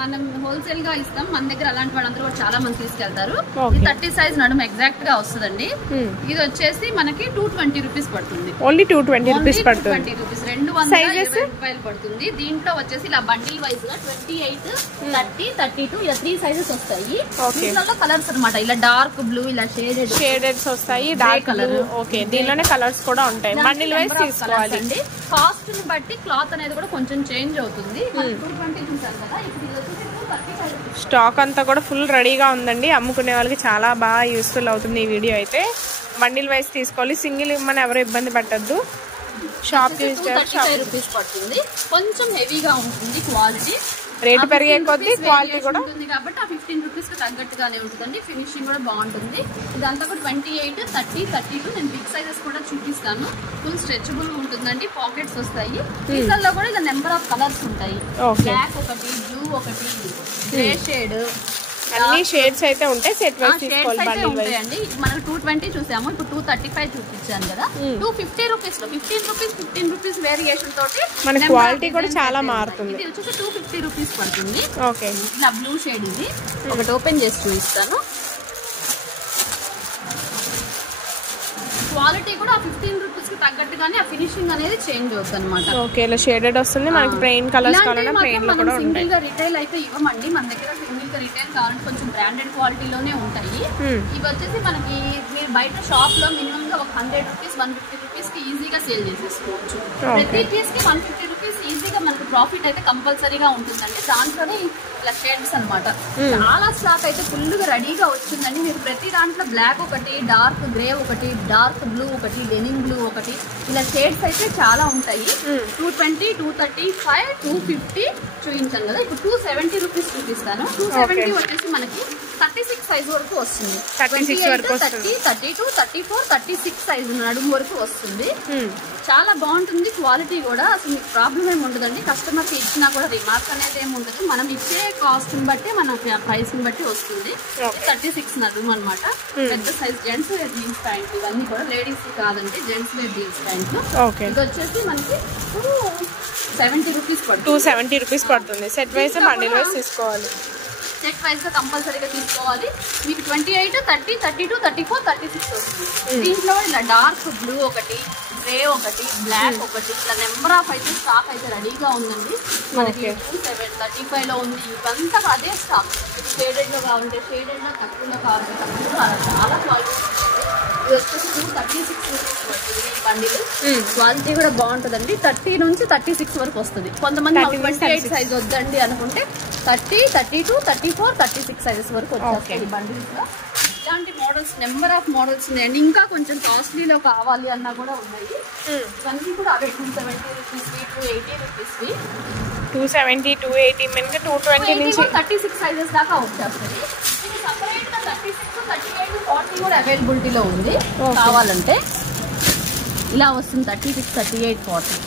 మనం హోల్సేల్ గా ఇస్తాం. మన దగ్గర అలాంటి వాళ్ళందరూ కూడా చాలా మంది తీసుకెళ్తారు. 30 సైజ్ నడుము ఎగ్జాక్ట్ గా వస్తుందండి. ఇది వచ్చేసి మనకి 220 రూపీస్ పడుతుంది. ఓన్లీ 220 రూపీస్ పడుతుంది. 220 రూపాయలు పడుతుంది. దీంట్లో వచ్చేసి ఇలా బండిల్ వైజ్ గా 28, 30, 32 ఇలా 3 సైజెస్ వస్తాయి. దీంట్లో కలర్స్ అనమాట. ఇలా డార్క్ బ్లూ, ఇలా షేడెడ్స్ వస్తాయి, డార్క్ కలర్. ఓకే, దీనిలోనే కలర్స్ కూడా ఉంటాయి. బండిల్ వైజ్ తీసుకోవాలండి. కాస్ట్ ని బట్టి క్లాత్ అనేది కూడా కొంచెం చేంజ్ అవుతుంది. 220 చూసారు కదా, ఇప్పుడు స్టాక్ అంతా కూడా ఫుల్ రెడీగా ఉందండి. అమ్ముకునే వాళ్ళకి చాలా బాగా యూస్ఫుల్ అవుతుంది ఈ వీడియో అయితే. బండిల్ వైజ్ తీసుకోవాలి, సింగిల్ ఇమ్మని ఎవరు ఇబ్బంది పట్టద్దు. షాప్ కి 35 రూపీస్ పడుతుంది. కొంచెం హెవీగా ఉంటుంది క్వాలిటీ. రేటు పెరిగే కొద్దీ క్వాలిటీ కూడా ఉంటుంది కాబట్టి ఆ 15 రూపీస్ కి తగ్గట్టుగానే ఉంటుందండి. ఫినిషింగ్ కూడా బాగుంటుంది. ఇదంతా కూడా 28, 30, 32 నేను బిగ్ సైజెస్ కూడా చూపిస్తాను. ఫుల్ స్ట్రెచబుల్ ఉంటుందండి. పాకెట్స్ వస్తాయి. దీంట్లో కూడా ఇలా నెంబర్ ఆఫ్ కలర్స్ ఉంటాయి. బ్లాక్ ఒకటి, బ్లూ ఒకటి, గ్రే షేడ్, అన్ని షేడ్స్ అయితే ఉంటాయి. సెట్ వైస్ తీసుకోవాలి. బండిల్ వైస్ అండి. మనం 220 చూసాము, ఇప్పుడు 235 చూపించాను కదా. 250 రూపీస్ లో 15 రూపీస్ వేరియేషన్ తోటి మన క్వాలిటీ కూడా చాలా మారుతుంది. ఇది వచ్చేసి 250 రూపీస్ పడుతుంది. ఓకే, ఇలా బ్లూ షేడ్. ఇది ఒకటి ఓపెన్ చేసి చూపిస్తాను. క్వాలిటీ కూడా 15 రూపీస్ కి తగ్గట్టుగానే ఆ ఫినిషింగ్ అనేది చేంజ్ అవుతుంది అనమాట. ఓకే, ఇలా షేడెడ్ వస్తుంది. మనకి ప్లెయిన్ కలర్స్ కావాలన్నా ప్లెయిన్ లో కూడా ఉంటాయి. సింగిల్ గా రిటైల్ అయితే ఇవ్వమండి. మన దగ్గర సింగిల్ గా రిటైల్ కావాలంటే కొంచెం బ్రాండెడ్ క్వాలిటీలోనే ఉంటాయి. ఇవి వచ్చేసి మనకి మీరు బయట షాప్ లో మినిమం గా ఒక 100 రూపీస్, 150 రూపీస్ కి ఈజీగా సేల్ చేసేసుకోవచ్చు. ప్రతి పీస్ కి 150 రూపీస్ ఈజీగా మనకు ప్రాఫిట్ అయితే కంపల్సరీగా ఉంటుందండి. దాంట్లోనే ఇలా షేడ్స్ అనమాట. చాలా స్టాక్ అయితే ఫుల్ గా రెడీగా వచ్చిందండి. మీరు ప్రతి దాంట్లో బ్లాక్ ఒకటి, డార్క్ గ్రే ఒకటి, డార్క్ బ్లూ ఒకటి, డెనిమ్ బ్లూ ఒకటి, ఇలా షేడ్స్ అయితే చాలా ఉంటాయి. 220, 235, 250 చూపించాను కదా. ఇప్పుడు 270 రూపీస్ చూపిస్తాను. 270 వచ్చేసి మనకి 36 సైజ్ వరకు వస్తుంది. 36 వరకు వస్తుంది. 32, 34, 36 సైజ్ నడుము వరకు వస్తుంది. చాలా బాగుంటుంది క్వాలిటీ కూడా. అసలు మీకు ప్రాబ్లం ఏమి ఉండదండి. కస్టమర్ కి ఇచ్చినా కూడా రిమార్క్ అనేది ఏమి ఉండదు. మనం ఇచ్చే కాస్ట్ ని బట్టి మన ప్రైస్ ని బట్టి వస్తుంది. 36 నడుము అనమాట. పెద్ద size gents wear jeans pant ఇవన్నీ కూడా లేడీస్ కాదండి, జెంట్స్ వేర్ జీన్స్ ప్యాంట్. ఇది వచ్చేసి మనకి 270 రూపీస్ పడుతుంది. 270 రూపీస్ పడుతుంది. సెట్ వైజ్ బండిల్ వైజ్ తీసుకోవాలి. సెట్ వైజ్ గా కంపల్సరీగా తీసుకోవాలి. మీకు 28, 30, 32, 34, 36 వస్తుంది. దీంట్లో ఇలా డార్క్ బ్లూ ఒకటి, గ్రే ఒకటి, బ్లాక్ ఒకటి, ఇట్లా నెంబర్ ఆఫ్ అయితే స్టాక్ అయితే రెడీగా ఉందండి. మనకి 2735 లో ఉంది. ఇవంతా అదే స్టాక్. షేడెడ్ లో కావాలంటే షేడెడ్ లో, తక్కువలో కావాలంటే తక్కువ. చాలా క్వాలిటీ. ఇది వచ్చేసి 236 రూపీస్ పడుతుంది బండిల్. క్వాలిటీ కూడా బాగుంటుందండి. 30 నుంచి 36 వరకు వస్తుంది. కొంతమంది 28 సైజ్ వద్దండి అనుకుంటే 30, 32, 34, 36 సైజెస్ వరకు వచ్చేస్తాయి బండిల్స్ లో. ఇలాంటి మోడల్స్ నెంబర్ ఆఫ్ మోడల్స్ ఉన్నాయండి. ఇంకా కొంచెం కాస్ట్లీలో కావాలి అన్నా కూడా ఉన్నాయి. ఇవన్నీ కూడా అవే 270 రూపీస్, 280 రూపీస్, 270, 280 మనకి 220 నుంచి 36 సైజెస్ దాకా వచ్చేస్తుంది. ఇది సపరేట్ గా 36, 38, 40 కూడా అవైలబిలిటీలో ఉంది. కావాలంటే ఇలా వస్తుంది 36, 38, 40.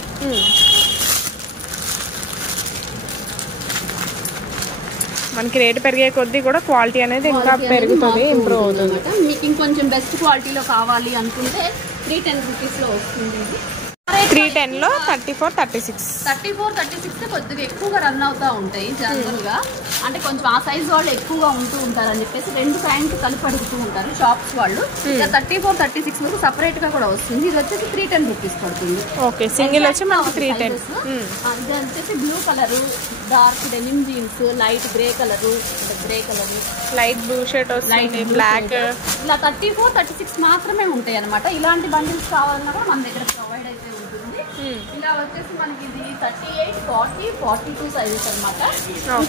మనకి రేటు పెరిగే కొద్దీ కూడా క్వాలిటీ అనేది ఇంకా పెరుగుతుంది, ఇంప్రూవ్ అవుతుంది. మీకు ఇంకొంచెం బెస్ట్ క్వాలిటీలో కావాలి అనుకుంటే 310 రూపీస్ లో వస్తుంది. 310 లో 34, 36 కొద్దిగా ఎక్కువగా రన్ అవుతా ఉంటాయి జనరల్ గా. అంటే కొంచెం ఆ సైజ్ వాళ్ళు ఎక్కువగా ఉంటూ ఉంటారు అని చెప్పేసి 2 ప్యాంట్లు కలిపి అడుగుతూ ఉంటారు షాప్స్ వాళ్ళు. 34, 36 వరకు సపరేట్ గా కూడా వస్తుంది. ఇది వచ్చేసి 310 రూపీస్ పడుతుంది. ఓకే, సింగిల్ వచ్చి మనకి 310. ఇది వచ్చేసి blue colour, dark denim jeans, light grey colour, light blue shirt వస్తుంది, బ్లాక్. ఇలా 34, 36 మాత్రమే ఉంటాయి అనమాట. ఇలాంటి బండిల్స్ కావాలన్నా కూడా మన దగ్గర ప్రొవైడ్ అయితే ఉంటుంది. ఇలా వచ్చేసి మనకి ఇది 38, 40, 42 సైజెస్ అనమాట.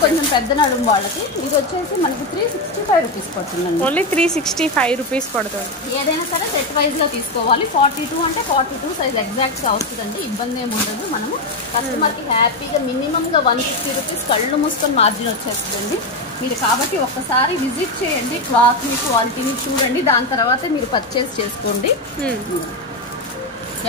కొంచెం పెద్ద నడుము వాళ్ళకి. ఇది వచ్చేసి మనకి 365 రూపీస్ పడుతుందండి. ఓన్లీ 365 రూపీస్ పడుతుంది. ఏదైనా సరే సెట్ వైజ్ గా తీసుకోవాలి. 42 అంటే 42 సైజ్ ఎగ్జాక్ట్ గా వస్తుందండి. ఇబ్బంది ఏమి ఉండదు. మనము కస్టమర్ కి హ్యాపీగా మినిమం గా 150 రూపీస్ కళ్ళు మూసుకొని మార్జిన్ వచ్చేస్తుందండి. మీరు కాబట్టి ఒక్కసారి విజిట్ చేయండి, క్లాత్ ని క్వాలిటీని చూడండి, దాని తర్వాత మీరు పర్చేస్ చేసుకోండి.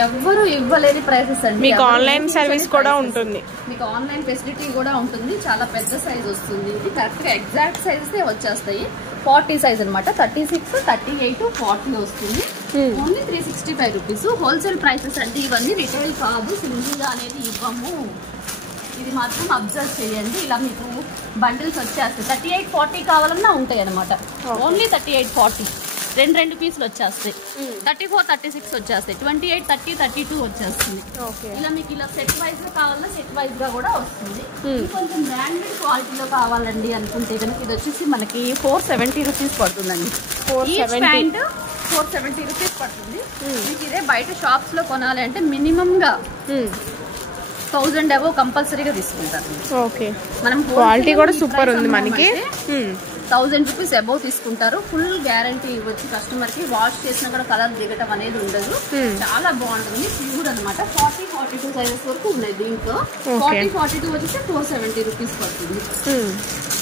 ఎవ్వరు ఇవ్వలేని ప్రైసెస్ అండి. మీకు ఆన్లైన్ సర్వీస్ కూడా ఉంటుంది. మీకు ఆన్లైన్ ఫెసిలిటీ కూడా ఉంటుంది. చాలా పెద్ద సైజ్ వస్తుంది. ఇది కరెక్ట్ గా ఎగ్జాక్ట్ సైజెస్ వచ్చేస్తాయి. 40 సైజ్ అనమాట. 36, 38, 40 వస్తుంది. Only 365 rupees. హోల్సేల్ ప్రైసెస్ అంటే ఇవన్నీ రిటైల్ కాదు, సింగిల్ గా అనేది ఇవ్వము. ఇది మాత్రం అబ్జర్వ్ చేయండి. ఇలా మీకు బండిల్స్ వచ్చేస్తాయి. 38, 40 కావాలన్నా ఉంటాయి అనమాట. ఓన్లీ 38, 40 2 పీసులు వచ్చేస్తాయి. 34, 36 వచ్చేస్తాయి. 28, 30, 32 వచ్చేస్తుంది. ఇలా మీకు ఇలా సెట్ వైజ్ గా కావాలన్నా సెట్ వైజ్ గా కూడా వస్తుంది. కొంచెం బ్రాండెడ్ క్వాలిటీలో కావాలండి అనుకుంటే కనుక ఇది వచ్చేసి మనకి 470 రూపీస్ పడుతుందండి. 470 రూపీస్ పడుతుంది. మీకు ఇదే బయట షాప్స్ లో కొనాలి అంటే మినిమం గా 1000 అబౌవ్ కంపల్సరీగా తీసుకుంటారు. ఓకే, మనం క్వాలిటీ కూడా సూపర్ ఉంది. మనకి 1000 రూపీస్ అబౌవ్ తీసుకుంటారు. ఫుల్ గ్యారంటీ ఇవ్వచ్చు కస్టమర్ కి. వాష్ చేసినా కూడా కలర్ దిగటం అనేది ఉండదు. చాలా బాగుంటుంది. ప్యూర్ అనమాట. 40, 42 సైజెస్ వరకు ఉన్నాయి దీంట్లో. 40, 42 వచ్చేసి 470 రూపీస్ పడుతుంది.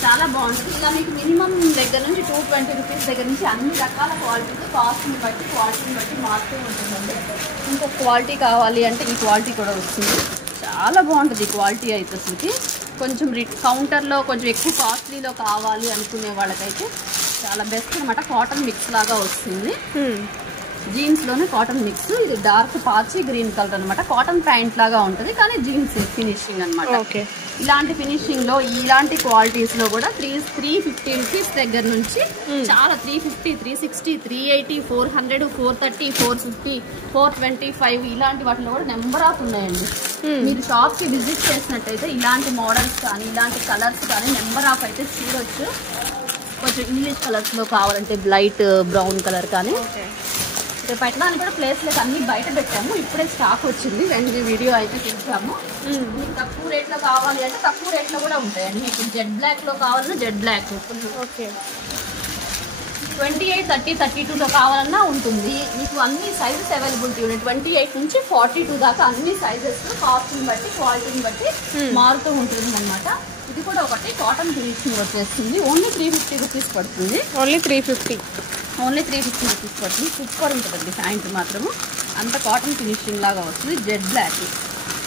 చాలా బాగుంటుంది. ఇలా మీకు మినిమం దగ్గర నుంచి 220 రూపీస్ దగ్గర నుంచి అన్ని రకాల క్వాలిటీతో కాస్ట్ని బట్టి క్వాలిటీని బట్టి మారుతూ ఉంటుందండి. ఇంకో క్వాలిటీ కావాలి అంటే ఈ క్వాలిటీ కూడా వస్తుంది. చాలా బాగుంటుంది క్వాలిటీ అయితే. అసలుకి కొంచెం కౌంటర్లో కొంచెం ఎక్కువ కాస్ట్లీలో కావాలి అనుకునే వాళ్ళకైతే చాలా బెస్ట్ అనమాట. కాటన్ మిక్స్ లాగా వస్తుంది. జీన్స్ లోనే కాటన్ మిక్స్. ఇది డార్క్ పాచి గ్రీన్ కలర్ అనమాట. కాటన్ ప్యాంట్ లాగా ఉంటుంది కానీ జీన్స్ ఫినిషింగ్ అనమాట. ఇలాంటి ఫినిషింగ్ లో ఇలాంటి క్వాలిటీస్ లో కూడా 350 రూపీస్ దగ్గర నుంచి చాలా 350, 360, 380, 400, 430, 450, 425 ఇలాంటి వాటిలో కూడా నెంబర్ ఆఫ్ ఉన్నాయండి. మీరు షాప్ కి విజిట్ చేసినట్టయితే ఇలాంటి మోడల్స్ కానీ ఇలాంటి కలర్స్ కానీ నెంబర్ ఆఫ్ అయితే చూడొచ్చు. కొంచెం ఇంగ్లీష్ కలర్స్ లో కావాలంటే లైట్ బ్రౌన్ కలర్ కానీ రేపు పెట్టడానికి కూడా ప్లేస్ లేదు. అన్ని బయట పెట్టాము. ఇప్పుడే స్టాక్ వచ్చింది. 2 వీడియో అయితే తీసాము. మీకు తక్కువ రేట్లో కావాలి అంటే తక్కువ రేట్లో కూడా ఉంటాయండి. మీకు జెడ్ బ్లాక్ లో కావాలన్నా జెడ్ బ్లాక్. ఓకే, 28, 30, 32లో కావాలన్నా ఉంటుంది. మీకు అన్ని సైజెస్ అవైలబిలిటీ ఉన్నాయి. 28 నుంచి 42 దాకా అన్ని సైజెస్ కాస్ట్ని బట్టి క్వాలిటీని బట్టి మారుతూ ఉంటుంది అనమాట. ఇది కూడా ఒకటి కాటన్ ఫినిషింగ్ వచ్చేస్తుంది. ఓన్లీ 350 రూపీస్ పడుతుంది. ఓన్లీ 350 రూపీస్ పడుతుంది. సూపర్ ఉంటుందండి ప్యాంట్ మాత్రము. అంత కాటన్ ఫినిషింగ్ లాగా వస్తుంది. Z black.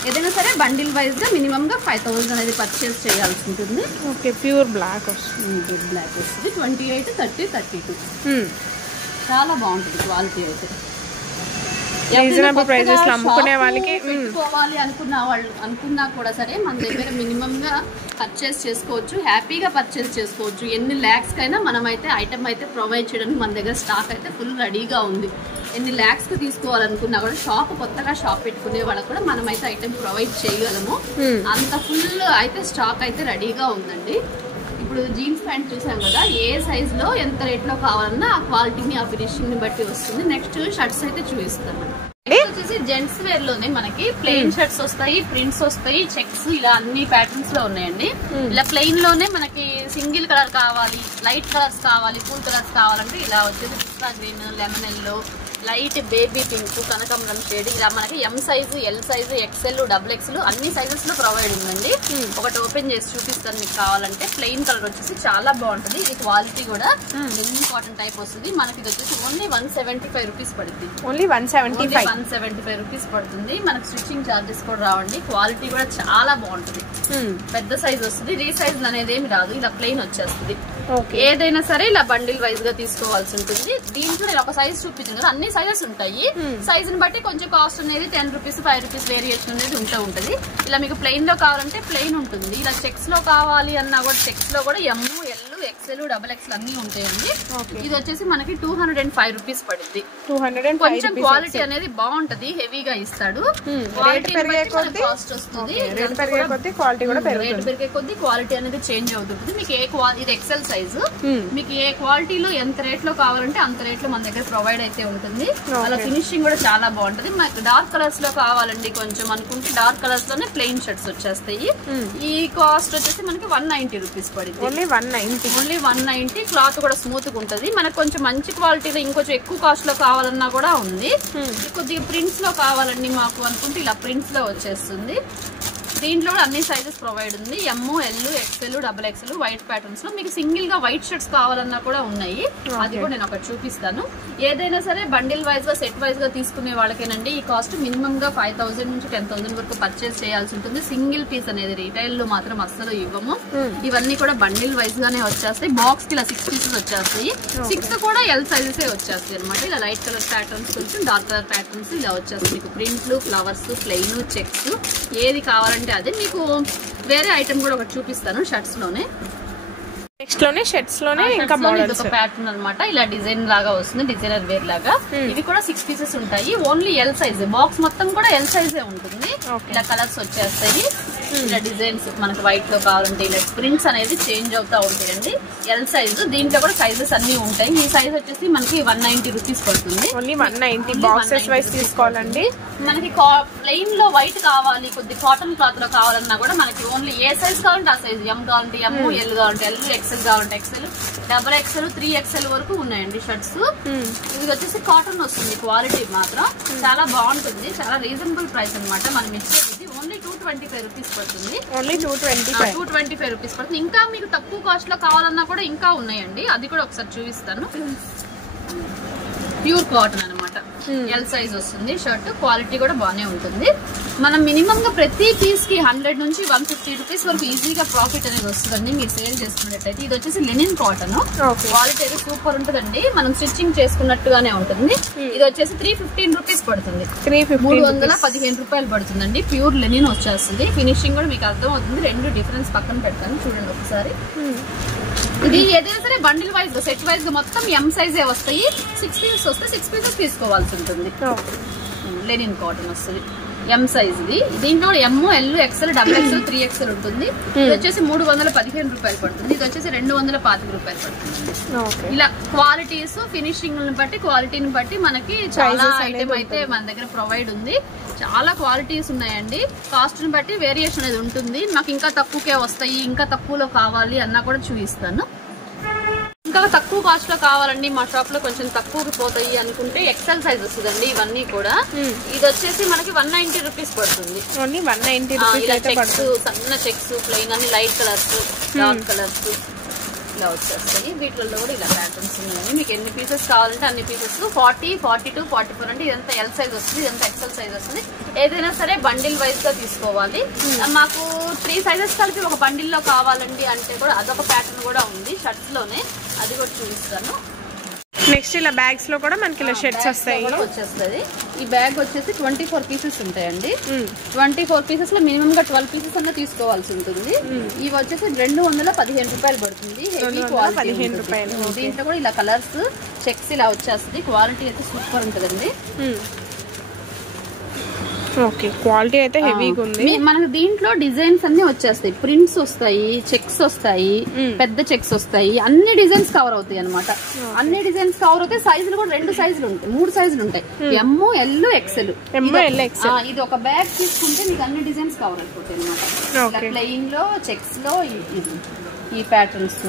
ఏదైనా సరే బండిల్ వైజ్గా మినిమంగా 5000 అనేది పర్చేస్ చేయాల్సి ఉంటుంది. ఓకే, ప్యూర్ బ్లాక్ వస్తుంది. జెడ్ బ్లాక్ వస్తుంది. 28, 30, 32 చాలా బాగుంటుంది క్వాలిటీ అయితే. రీజనబుల్ ప్రైజెస్ లో అమ్ముకునే వాళ్ళకి పెట్టుకోవాలి అనుకున్నా కూడా సరే మన దగ్గర మినిమం గా పర్చేస్ చేసుకోవచ్చు. హ్యాపీగా పర్చేస్ చేసుకోవచ్చు. ఎన్ని ల్యాక్స్ కైనా మనమైతే ఐటమ్ అయితే ప్రొవైడ్ చేయడానికి మన దగ్గర స్టాక్ అయితే ఫుల్ రెడీగా ఉంది. ఎన్ని ల్యాక్స్ కు తీసుకోవాలనుకున్నా కూడా కొత్తగా షాప్ పెట్టుకునే వాళ్ళకి కూడా మనమైతే ఐటమ్ ప్రొవైడ్ చేయగలము. అంత ఫుల్ అయితే స్టాక్ అయితే రెడీగా ఉందండి. ఇప్పుడు జీన్స్ ప్యాంట్ చూసాం కదా, ఏ సైజ్ లో ఎంత రేట్ లో కావాలన్నా ఆ క్వాలిటీని ఆ ఫినిషింగ్ ని బట్టి వస్తుంది. నెక్స్ట్ షర్ట్స్ అయితే చూపిస్తాను. వచ్చేసి జెంట్స్ వేర్ లోనే మనకి ప్లెయిన్ షర్ట్స్ వస్తాయి, ప్రింట్స్ వస్తాయి, చెక్స్ ఇలా అన్ని ప్యాటర్న్స్ లో ఉన్నాయండి. ఇలా ప్లెయిన్ లోనే మనకి సింగిల్ కలర్ కావాలి, లైట్ కలర్స్ కావాలి, కూల్ కలర్స్ కావాలంటే ఇలా వచ్చేసి pista green, lemon yellow, light baby pink, కనకాంబరం షేడ్ ఇలా మనకి M size, L size, XL, XXL అన్ని సైజెస్ లో ప్రొవైడ్ ఉందండి. ఒకటి ఓపెన్ చేసి చూపిస్తాను మీకు కావాలంటే. ప్లెయిన్ కలర్ వచ్చేసి చాలా బాగుంటుంది. ఇది క్వాలిటీ కూడా లెనిన్ కాటన్ టైప్ వస్తుంది. మనకి ఇది వచ్చేసి ఓన్లీ 175 రూపీస్ పడుతుంది. ఓన్లీ 175 రూపీస్ పడుతుంది. మనకి స్టిచ్చింగ్ చార్జెస్ కూడా రావండి. క్వాలిటీ కూడా చాలా బాగుంటుంది. పెద్ద సైజ్ వస్తుంది. రీసైజ్ అనేది ఏమి రాదు. ఇలా ప్లెయిన్ వచ్చేస్తుంది. ఏదైనా సరే ఇలా బండిల్ వైజ్ గా తీసుకోవాల్సి ఉంటుంది. దీంట్లో నేను ఒక సైజ్ చూపించాను కదా, అన్ని సైజెస్ ఉంటాయి. సైజ్ ని బట్టి కొంచెం కాస్ట్ అనేది 10 రూపీస్ 5 రూపీస్ వేరియేషన్ అనేది ఉంటది. ఇలా మీకు ప్లెయిన్ లో కావాలంటే ప్లెయిన్ ఉంటుంది. ఇలా చెక్స్ లో కావాలి అన్నా కూడా చెక్స్ లో కూడా ఎమ్, ఎల్, XL, XXL అన్ని ఉంటాయండి. ఇది వచ్చేసి మనకి 205 రూపీస్ పడుద్ది. కొంచెం క్వాలిటీ అనేది బాగుంటది. హెవీగా ఇస్తాడు. కాస్ట్ వస్తుంది. రేట్ పెరిగే కొద్ది క్వాలిటీ అనేది చేంజ్ అవుతుంది. మీకు ఇది XL సైజు. మీకు ఏ క్వాలిటీలో ఎంత రేట్ లో కావాలంటే అంత రేట్ లో మన దగ్గర ప్రొవైడ్ అయితే ఉంటుంది. అలా ఫినిషింగ్ కూడా చాలా బాగుంటది. మనకి డార్క్ కలర్స్ లో కావాలండి కొంచెం అనుకుంటే డార్క్ కలర్స్ లోనే ప్లెయిన్ షర్ట్స్ వచ్చేస్తాయి. ఈ కాస్ట్ వచ్చేసి మనకి 190 రూపీస్ పడింది. ఓన్లీ 190. క్లాత్ కూడా స్మూత్ గా ఉంటది. మనకు కొంచెం మంచి క్వాలిటీలో ఇంకొంచెం ఎక్కువ కాస్ట్ లో కావాలన్నా కూడా ఉంది. కొద్దిగా ప్రింట్స్ లో కావాలండి మాకు అనుకుంటే ఇలా ప్రింట్స్ లో వచ్చేస్తుంది. దీంట్లో కూడా అన్ని సైజెస్ ప్రొవైడ్ ఉంది. M, L, XL, XXL white patterns లో మీకు సింగిల్ గా వైట్ షర్ట్స్ కావాలన్నా కూడా ఉన్నాయి. అది కూడా నేను ఒకటి చూపిస్తాను. ఏదైనా సరే బండిల్ వైజ్ గా సెట్ వైజ్ గా తీసుకునే వాళ్ళకేనండి ఈ కాస్ట్ మినిమం గా 5000 నుంచి 10,000 వరకు పర్చేస్ చేయాల్సి ఉంటుంది. సింగిల్ పీస్ అనేది రీటైల్ లో మాత్రం అస్సలు ఇవ్వము. ఇవన్నీ కూడా బండిల్ వైజ్ గానే వచ్చేస్తాయి. బాక్స్ కి ఇలా 6 పీసెస్ వచ్చేస్తాయి. 6 కూడా ఎల్ సైజెస్ వచ్చేస్తాయి అనమాట. ఇలా లైట్ కలర్ ప్యాటర్న్స్ కొంచెం డార్క్ కలర్ ప్యాటర్న్స్ ఇలా వచ్చేస్తాయి. మీకు ప్రింట్లు, ఫ్లవర్స్, ప్లెయిన్, చెక్స్ ఏది కావాలంటే అదే. మీకు వేరే ఐటమ్ కూడా ఒకటి చూపిస్తాను షర్ట్స్ లోనే. నెక్స్ట్ లోనే షర్ట్స్ లోనే ఇంకా మోడల్స్ ప్యాటర్న్ అన్నమాట. ఇలా డిజైన్ లాగా వస్తుంది, డిజైనర్ వేర్ లాగా. ఇవి కూడా 6 పీసెస్ ఉంటాయి. Only L size. బాక్స్ మొత్తం కూడా ఎల్ సైజే ఉంటుంది. ఇలా కలర్స్ వచ్చేస్తాయి. ఇలా డిజైన్స్ మనకు వైట్ లో కావాలంటే ఇలా ప్రింట్స్ అనేది చేంజ్ అవుతా ఉంటాయండి. L size. దీంట్లో కూడా సైజెస్ అన్ని ఉంటాయి. ఈ సైజ్ వచ్చేసి మనకి 190 రూపీస్ పడుతుంది. ఓన్లీ 190. బాక్సెస్ వైస్ తీసుకోవాలండి. మనకి ప్లెయిన్ లో వైట్ కావాలి, కొద్ది కాటన్ క్లాత్ లో కావాలన్నా కూడా మనకి ఓన్లీ ఏ సైజ్ కావాలంటే ఆ సైజ్. ఎం కావాలంటే ఎమ్, ఎల్ కావాలంటే ఎల్, XL కావాలంటే XL, XXL, 3XL వరకు ఉన్నాయండి షర్ట్స్. ఇది వచ్చేసి కాటన్ వస్తుంది. క్వాలిటీ మాత్రం చాలా బాగుంటుంది. చాలా రీజనబుల్ ప్రైస్ అనమాట. మనం ఇచ్చేది ఓన్లీ 225 రూపీస్ పడుతుంది. ఓన్లీ 225 రూపీస్ పడుతుంది. ఇంకా మీకు తక్కువ కాస్ట్ లో కావాలన్నా కూడా ఇంకా ఉన్నాయండి. అది కూడా ఒకసారి చూపిస్తాను. ప్యూర్ కాటన్ అనమాట. ఎల్ సైజ్ వస్తుంది షర్ట్. క్వాలిటీ కూడా బాగానే ఉంటుంది. మనం మినిమం గా ప్రతి పీస్ కి 100 నుంచి 150 రూపీస్ వరకు ఈజీగా ప్రాఫిట్ అనేది వస్తుందండి మీరు సేల్ చేసుకున్నట్టయితే. ఇది వచ్చేసి లెనిన్ కాటన్. క్వాలిటీ అయితే సూపర్ ఉంటుందండి. మనం స్టిచ్చింగ్ చేసుకున్నట్టుగానే ఉంటుంది. ఇది వచ్చేసి 315 రూపీస్ పడుతుంది. 315 రూపాయలు పడుతుందండి. ప్యూర్ లెనిన్ వచ్చేస్తుంది. ఫినిషింగ్ కూడా మీకు అర్థం అవుతుంది. రెండు డిఫరెన్స్ పక్కన పెడతాను చూడండి ఒకసారి. ఇది ఏదైనా సరే బండిల్ వైజ్ గా సెట్ వైజ్ గా మొత్తం ఎం సైజే వస్తాయి. 6 పీసెస్ వస్తే 6 పీసెస్ తీసుకోవాల్సి ఉంటుంది. లెనిన్ కాటన్ వస్తుంది. ఎం సైజ్ ఇది. దీంట్లో కూడా ఎమ్, ఎల్, XL, XXL, 3XL ఉంటుంది. ఇది వచ్చేసి 315 రూపాయలు పడుతుంది. ఇది వచ్చేసి 225 రూపాయలు పడుతుంది. ఇలా క్వాలిటీస్ ఫినిషింగ్ బట్టి క్వాలిటీని బట్టి మనకి చాలా ఐటమ్ అయితే మన దగ్గర ప్రొవైడ్ ఉంది. చాలా క్వాలిటీస్ ఉన్నాయండి. కాస్ట్ ని బట్టి వేరియేషన్ అనేది ఉంటుంది. నాకు ఇంకా తక్కువకే వస్తాయి, ఇంకా తక్కువలో కావాలి అన్నా కూడా చూపిస్తాను. ఇంకా తక్కువ కాస్ట్ లో కావాలండి మా షాప్ లో కొంచెం తక్కువకి పోతాయి అనుకుంటే ఎక్సెల్ సైజ్ వస్తుందండి ఇవన్నీ కూడా. ఇది వచ్చేసి మనకి 190 రూపీస్ పడుతుంది. చెక్స్, సన్న చెక్స్, ప్లెయిన్ అన్ని లైట్ కలర్స్, డార్క్ కలర్స్ ఇలా వచ్చేస్తాయి. వీటిల్లో కూడా ఇలా ప్యాటర్న్స్ ఉన్నాయి. మీకు ఎన్ని పీసెస్ కావాలంటే అన్ని పీసెస్ 40, 42, 44 అంటే ఇదంతా ఎల్ సైజ్ వస్తుంది, ఇదంతా ఎక్సెల్ సైజ్ వస్తుంది. ఏదైనా సరే బండిల్ వైజ్ గా తీసుకోవాలి. మాకు 3 సైజెస్ కలిపి ఒక బండిల్ లో కావాలండి అంటే కూడా అదొక ప్యాటర్న్ కూడా ఉంది షర్ట్స్ లోనే, అది కూడా చూపిస్తాను. నెక్స్ట్ ఇలా బ్యాగ్స్ లో కూడా మనకి ఇలా షర్ట్స్ వస్తాయి. వచ్చేస్తుంది. ఈ బ్యాగ్ వచ్చేసి 24 పీసెస్ ఉంటాయండి. 24 పీసెస్ లో మినిమం గా 12 పీసెస్ అన్న తీసుకోవాల్సి ఉంటుంది. ఇవి వచ్చేసి 215 రూపాయలు పడుతుంది. హెవీ క్వాలిటీ 15 రూపాయలు. దీంట్లో కూడా ఇలా కలర్స్ చెక్స్ ఇలా వచ్చేస్తుంది. క్వాలిటీ అయితే సూపర్ ఉంటుందండి. ఓకే, క్వాలిటీ అయితే హెవీగా ఉంది. మనకు దీంట్లో డిజైన్స్ అన్ని వచ్చేస్తాయి, ప్రింట్స్ వస్తాయి, చెక్స్ వస్తాయి, పెద్ద చెక్స్ వస్తాయి, అన్ని డిజైన్స్ కవర్ అవుతాయి అనమాట. అన్ని డిజైన్స్ కవర్ అవుతాయి. సైజులు కూడా 2 సైజులు ఉంటాయి, 3 సైజులు ఉంటాయి. ఎమ్, ఎల్, ఎక్సెల్. ఇది ఒక బ్యాగ్ తీసుకుంటే మీకు అన్ని డిజైన్స్ కవర్ అయిపోతాయి అనమాట. ప్లెయిన్ లో, చెక్స్ లో ఈ ప్యాటర్న్స్,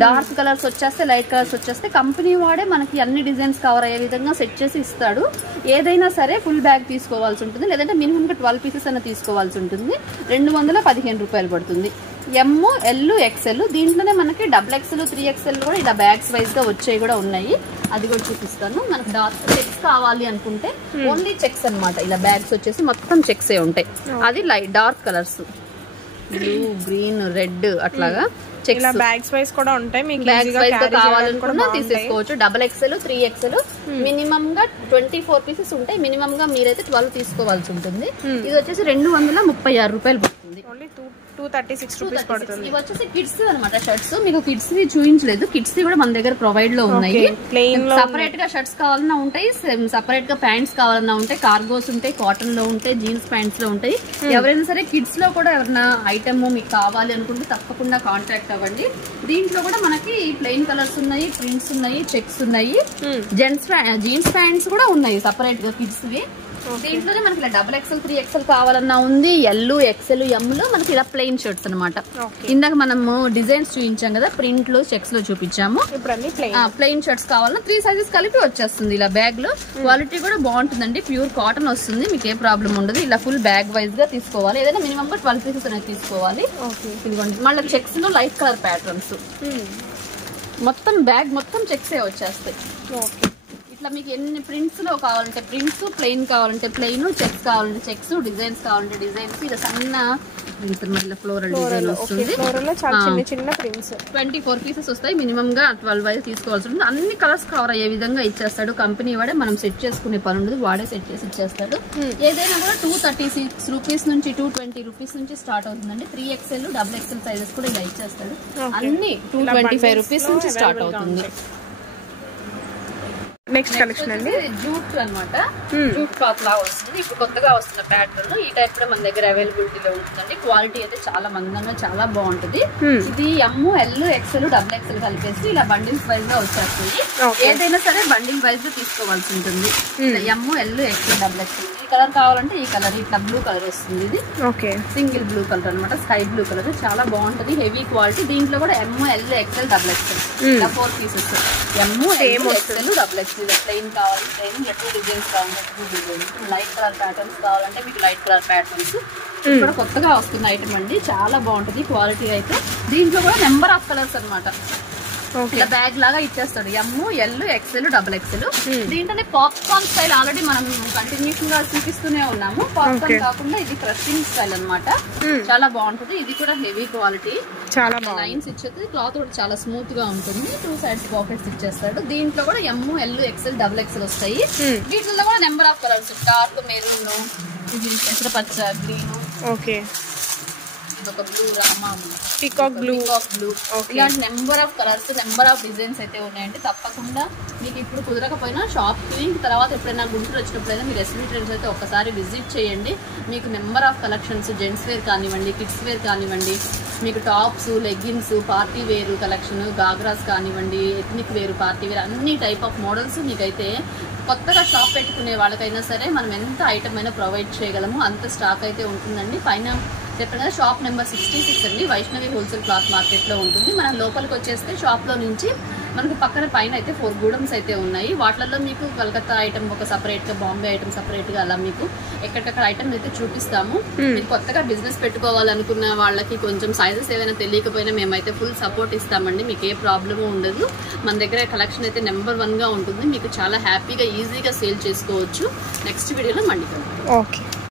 డార్క్ కలర్స్ వచ్చేస్తే, లైట్ కలర్స్ వచ్చేస్తే కంపెనీ వాడే మనకి అన్ని డిజైన్స్ కవర్ అయ్యే విధంగా సెట్ చేసి ఇస్తాడు. ఏదైనా సరే ఫుల్ బ్యాగ్ తీసుకోవాల్సి ఉంటుంది, లేదంటే మినిమం గా 12 పీసెస్ అన్న తీసుకోవాల్సి ఉంటుంది. 215 రూపాయలు పడుతుంది. ఎమ్, ఎల్, ఎక్సెల్. దీంట్లోనే మనకి XXL, 3XL కూడా ఇలా బ్యాగ్స్ వైజ్ గా వచ్చాయి కూడా ఉన్నాయి, అది కూడా చూపిస్తాను. మనకి డార్క్ చెక్స్ కావాలి అనుకుంటే ఓన్లీ చెక్స్ అనమాట. ఇలా బ్యాగ్స్ వచ్చేసి మొత్తం చెక్సే ఉంటాయి. అది light dark colours, blue, green, red అట్లాగా బ్యాగ్స్ వైస్ కూడా ఉంటాయి. మీకు కావాలనుకున్నా తీసేసుకోవచ్చు. XXL, 3XL మినిమం గా 24 పీసెస్ ఉంటాయి. మినిమం గా మీరైతే 12 తీసుకోవాల్సి ఉంటుంది. ఇది వచ్చేసి 236 రూపాయలు పడుతుంది. 236 రూపీస్ పడుతుంది. ఇవి వచ్చేసి కిడ్స్ అనమాట షర్ట్స్. మీకు కిడ్స్ వి చూపించలేదు, కిడ్స్ కూడా మన దగ్గర ప్రొవైడ్ లో ఉన్నాయి. సపరేట్ గా షర్ట్స్ కావాలన్నా ఉంటాయి, సపరేట్ గా ప్యాంట్స్ కావాలన్నా ఉంటాయి, కార్గోస్ ఉంటాయి, కాటన్ లో ఉంటాయి, జీన్స్ ప్యాంట్స్ లో ఉంటాయి. ఎవరైనా సరే కిడ్స్ లో కూడా ఎవరైనా ఐటమ్ మీకు కావాలి అనుకుంటే తప్పకుండా కాంటాక్ట్ అవ్వండి. దీంట్లో కూడా మనకి ప్లెయిన్ కలర్స్ ఉన్నాయి, ప్రింట్స్ ఉన్నాయి, చెక్స్ ఉన్నాయి, జీన్స్ ప్యాంట్స్ కూడా ఉన్నాయి సపరేట్ గా కిడ్స్ వి. దీంట్లోనే మనకి ఇలా XXL, 3XL కావాలన్నా ఉంది. ఎల్, ఎక్సెల్, ఎమ్ లో మనకి ఇలా ప్లెయిన్ షర్ట్స్ అనమాట. ఇందాక మనము డిజైన్స్ చూపించాం కదా, ప్రింట్ లో, చెక్స్ లో చూపించాము. ప్లెయిన్ షర్ట్స్ కావాలన్నా 3 సైజెస్ కలిపి వచ్చేస్తుంది ఇలా బ్యాగ్ లో. క్వాలిటీ కూడా బాగుంటుందండి, ప్యూర్ కాటన్ వస్తుంది, మీకు ఏ ప్రాబ్లం ఉండదు. ఇలా ఫుల్ బ్యాగ్ వైజ్ గా తీసుకోవాలి. ఏదైనా మినిమం గా 12 పీసెస్ అనేది తీసుకోవాలి. మళ్ళీ చెక్స్ లో లైట్ కలర్ ప్యాటర్న్స్, మొత్తం బ్యాగ్ మొత్తం చెక్సే వచ్చేస్తాయి. ఇట్లా మీకు ఎన్ని ప్రింట్స్ లో కావాలంటే ప్రింట్స్, ప్లెయిన్ కావాలంటే ప్లెయిన్, చెక్స్ కావాలంటే చెక్స్, డిజైన్స్ కావాలంటే డిజైన్స్. ఇలా సన్న ఫ్లోరల్ డిజైన్ వస్తుంది. 24 పీసెస్ వస్తాయి. మినిమం గా 12 తీసుకోవాల్సి ఉంటుంది. అన్ని కలర్స్ కవర్ అయ్యే విధంగా ఇచ్చేస్తాడు కంపెనీ వాడే. మనం సెట్ చేసుకునే పని ఉండదు, వాడే సెట్ చేసి ఇచ్చేస్తాడు. ఏదైనా కూడా 236 రూపీస్ నుంచి 220 రూపీస్ నుంచి స్టార్ట్ అవుతుందండి. 3XL, XXL సైజెస్ కూడా ఇలా ఇచ్చేస్తాడు. అన్ని 225 రూపీస్ నుంచి స్టార్ట్ అవుతుంది. నెక్స్ట్ కలెక్షన్ అండి జూట్ అన్నమాట. జూట్ క్లాత్ లాగా వస్తుంది. ఇప్పుడు కొత్తగా వస్తున్న ప్యాటర్న్ ఈ టైప్ లో మన దగ్గర అవైలబిలిటీలో ఉంటుందండి. క్వాలిటీ అయితే చాలా మందంగా చాలా బాగుంటుంది. ఇది ఎమ్, ఎల్, ఎక్సెల్, XXL కలిపేసి ఇలా బండిల్స్ వైజ్ గా వచ్చేస్తుంది. ఏదైనా సరే బండిల్ వైజ్ గా తీసుకోవాల్సి ఉంటుంది. ఎమ్, ఎల్, ఎక్సెల్, XXL. ఈ కలర్ కావాలంటే ఈ కలర్, ఇట్లా బ్లూ కలర్ వస్తుంది. ఇది సింగిల్ బ్లూ కలర్ అనమాట, స్కై బ్లూ కలర్, చాలా బాగుంటది, హెవీ క్వాలిటీ. దీంట్లో కూడా ఎమ్, ఎల్, ఎక్సెల్, XXL ఇలా 4 పీసెస్. ఎమ్, ఎల్, ఎక్సెల్, XXL. ప్లెయిన్ కావాలి ప్లెయిన్, 2 డిజైన్స్ కావాలంటే 2 డిజైన్స్, లైట్ కలర్ ప్యాటర్న్స్ కావాలంటే మీకు లైట్ కలర్ ప్యాటర్న్స్. కూడా కొత్తగా వస్తున్న ఐటమ్ అండి, చాలా బాగుంటది క్వాలిటీ అయితే. దీంట్లో కూడా నెంబర్ ఆఫ్ కలర్స్ అనమాట. ఇలా బ్యాగ్ లాగా ఇచ్చేస్తాడు. ఎమ్, ఎల్, ఎక్సెల్, XXL. దీంట్లోనే పాప్కార్న్ స్టైల్ ఆల్రెడీ మనం కంటిన్యూషన్ గా చూపిస్తూనే ఉన్నాము. పాప్కార్న్ కాకుండా ఇది క్రషింగ్ స్టైల్ అనమాట, చాలా బాగుంటది. ఇది కూడా హెవీ క్వాలిటీ, చాలా లైన్స్ ఇచ్చేది. క్లాత్ కూడా చాలా స్మూత్ గా ఉంటుంది. 2 సైడ్స్ పాకెట్స్ ఇచ్చేస్తాడు. దీంట్లో కూడా ఎమ్, ఎల్, ఎక్సెల్, XXL వస్తాయి. వీటిలో కూడా number of colours, dark maroon, పెసరపచ్చ, గ్రీన్, ఇదొక బ్లూ, రామా, పీకాక్ బ్లూ, ఇలాంటి number of colours, number of designs అయితే ఉన్నాయండి. తప్పకుండా మీకు ఇప్పుడు కుదరకపోయినా షాప్ కి తర్వాత ఎప్పుడైనా గుంటూరు వచ్చినప్పుడైనా మీరు ఎస్వి ట్రెండ్స్ అయితే ఒక్కసారి విజిట్ చేయండి. మీకు number of collections, gents wear కానివ్వండి, కిడ్స్ వేర్ కానివ్వండి, మీకు tops, leggings, party wear collection, ghagras కానివ్వండి, ఎథ్నిక్ వేర్, పార్టీ వేర్, అన్ని టైప్ ఆఫ్ మోడల్స్ మీకైతే కొత్తగా షాప్ పెట్టుకునే వాళ్ళకైనా సరే మనం ఎంత ఐటమ్ అయినా ప్రొవైడ్ చేయగలము, అంత స్టాక్ అయితే ఉంటుందండి. పైన చెప్పాను కదా షాప్ నెంబర్ 66 అండి, వైష్ణవి హోల్సేల్ క్లాత్ మార్కెట్ లో ఉంటుంది. మనం లోపలికి వచ్చేస్తే షాప్ లో నుంచి మనకు పక్కన పైన అయితే 4 గూడమ్స్ అయితే ఉన్నాయి. వాటిల్లో మీకు కలకత్తా ఐటమ్ ఒక సపరేట్ గా, బాంబే ఐటమ్ సపరేట్ గా, అలా మీకు ఎక్కడికక్కడ ఐటమ్ అయితే చూపిస్తాము. మీరు కొత్తగా బిజినెస్ పెట్టుకోవాలనుకున్న వాళ్ళకి కొంచెం సైజెస్ ఏదైనా తెలియకపోయినా మేమైతే ఫుల్ సపోర్ట్ ఇస్తామండి. మీకు ఏ ప్రాబ్లము ఉండదు. మన దగ్గర కలెక్షన్ అయితే నెంబర్ 1 గా ఉంటుంది. మీకు చాలా హ్యాపీగా ఈజీగా సేల్ చేసుకోవచ్చు. నెక్స్ట్ వీడియోలో మళ్ళీ ఓకే.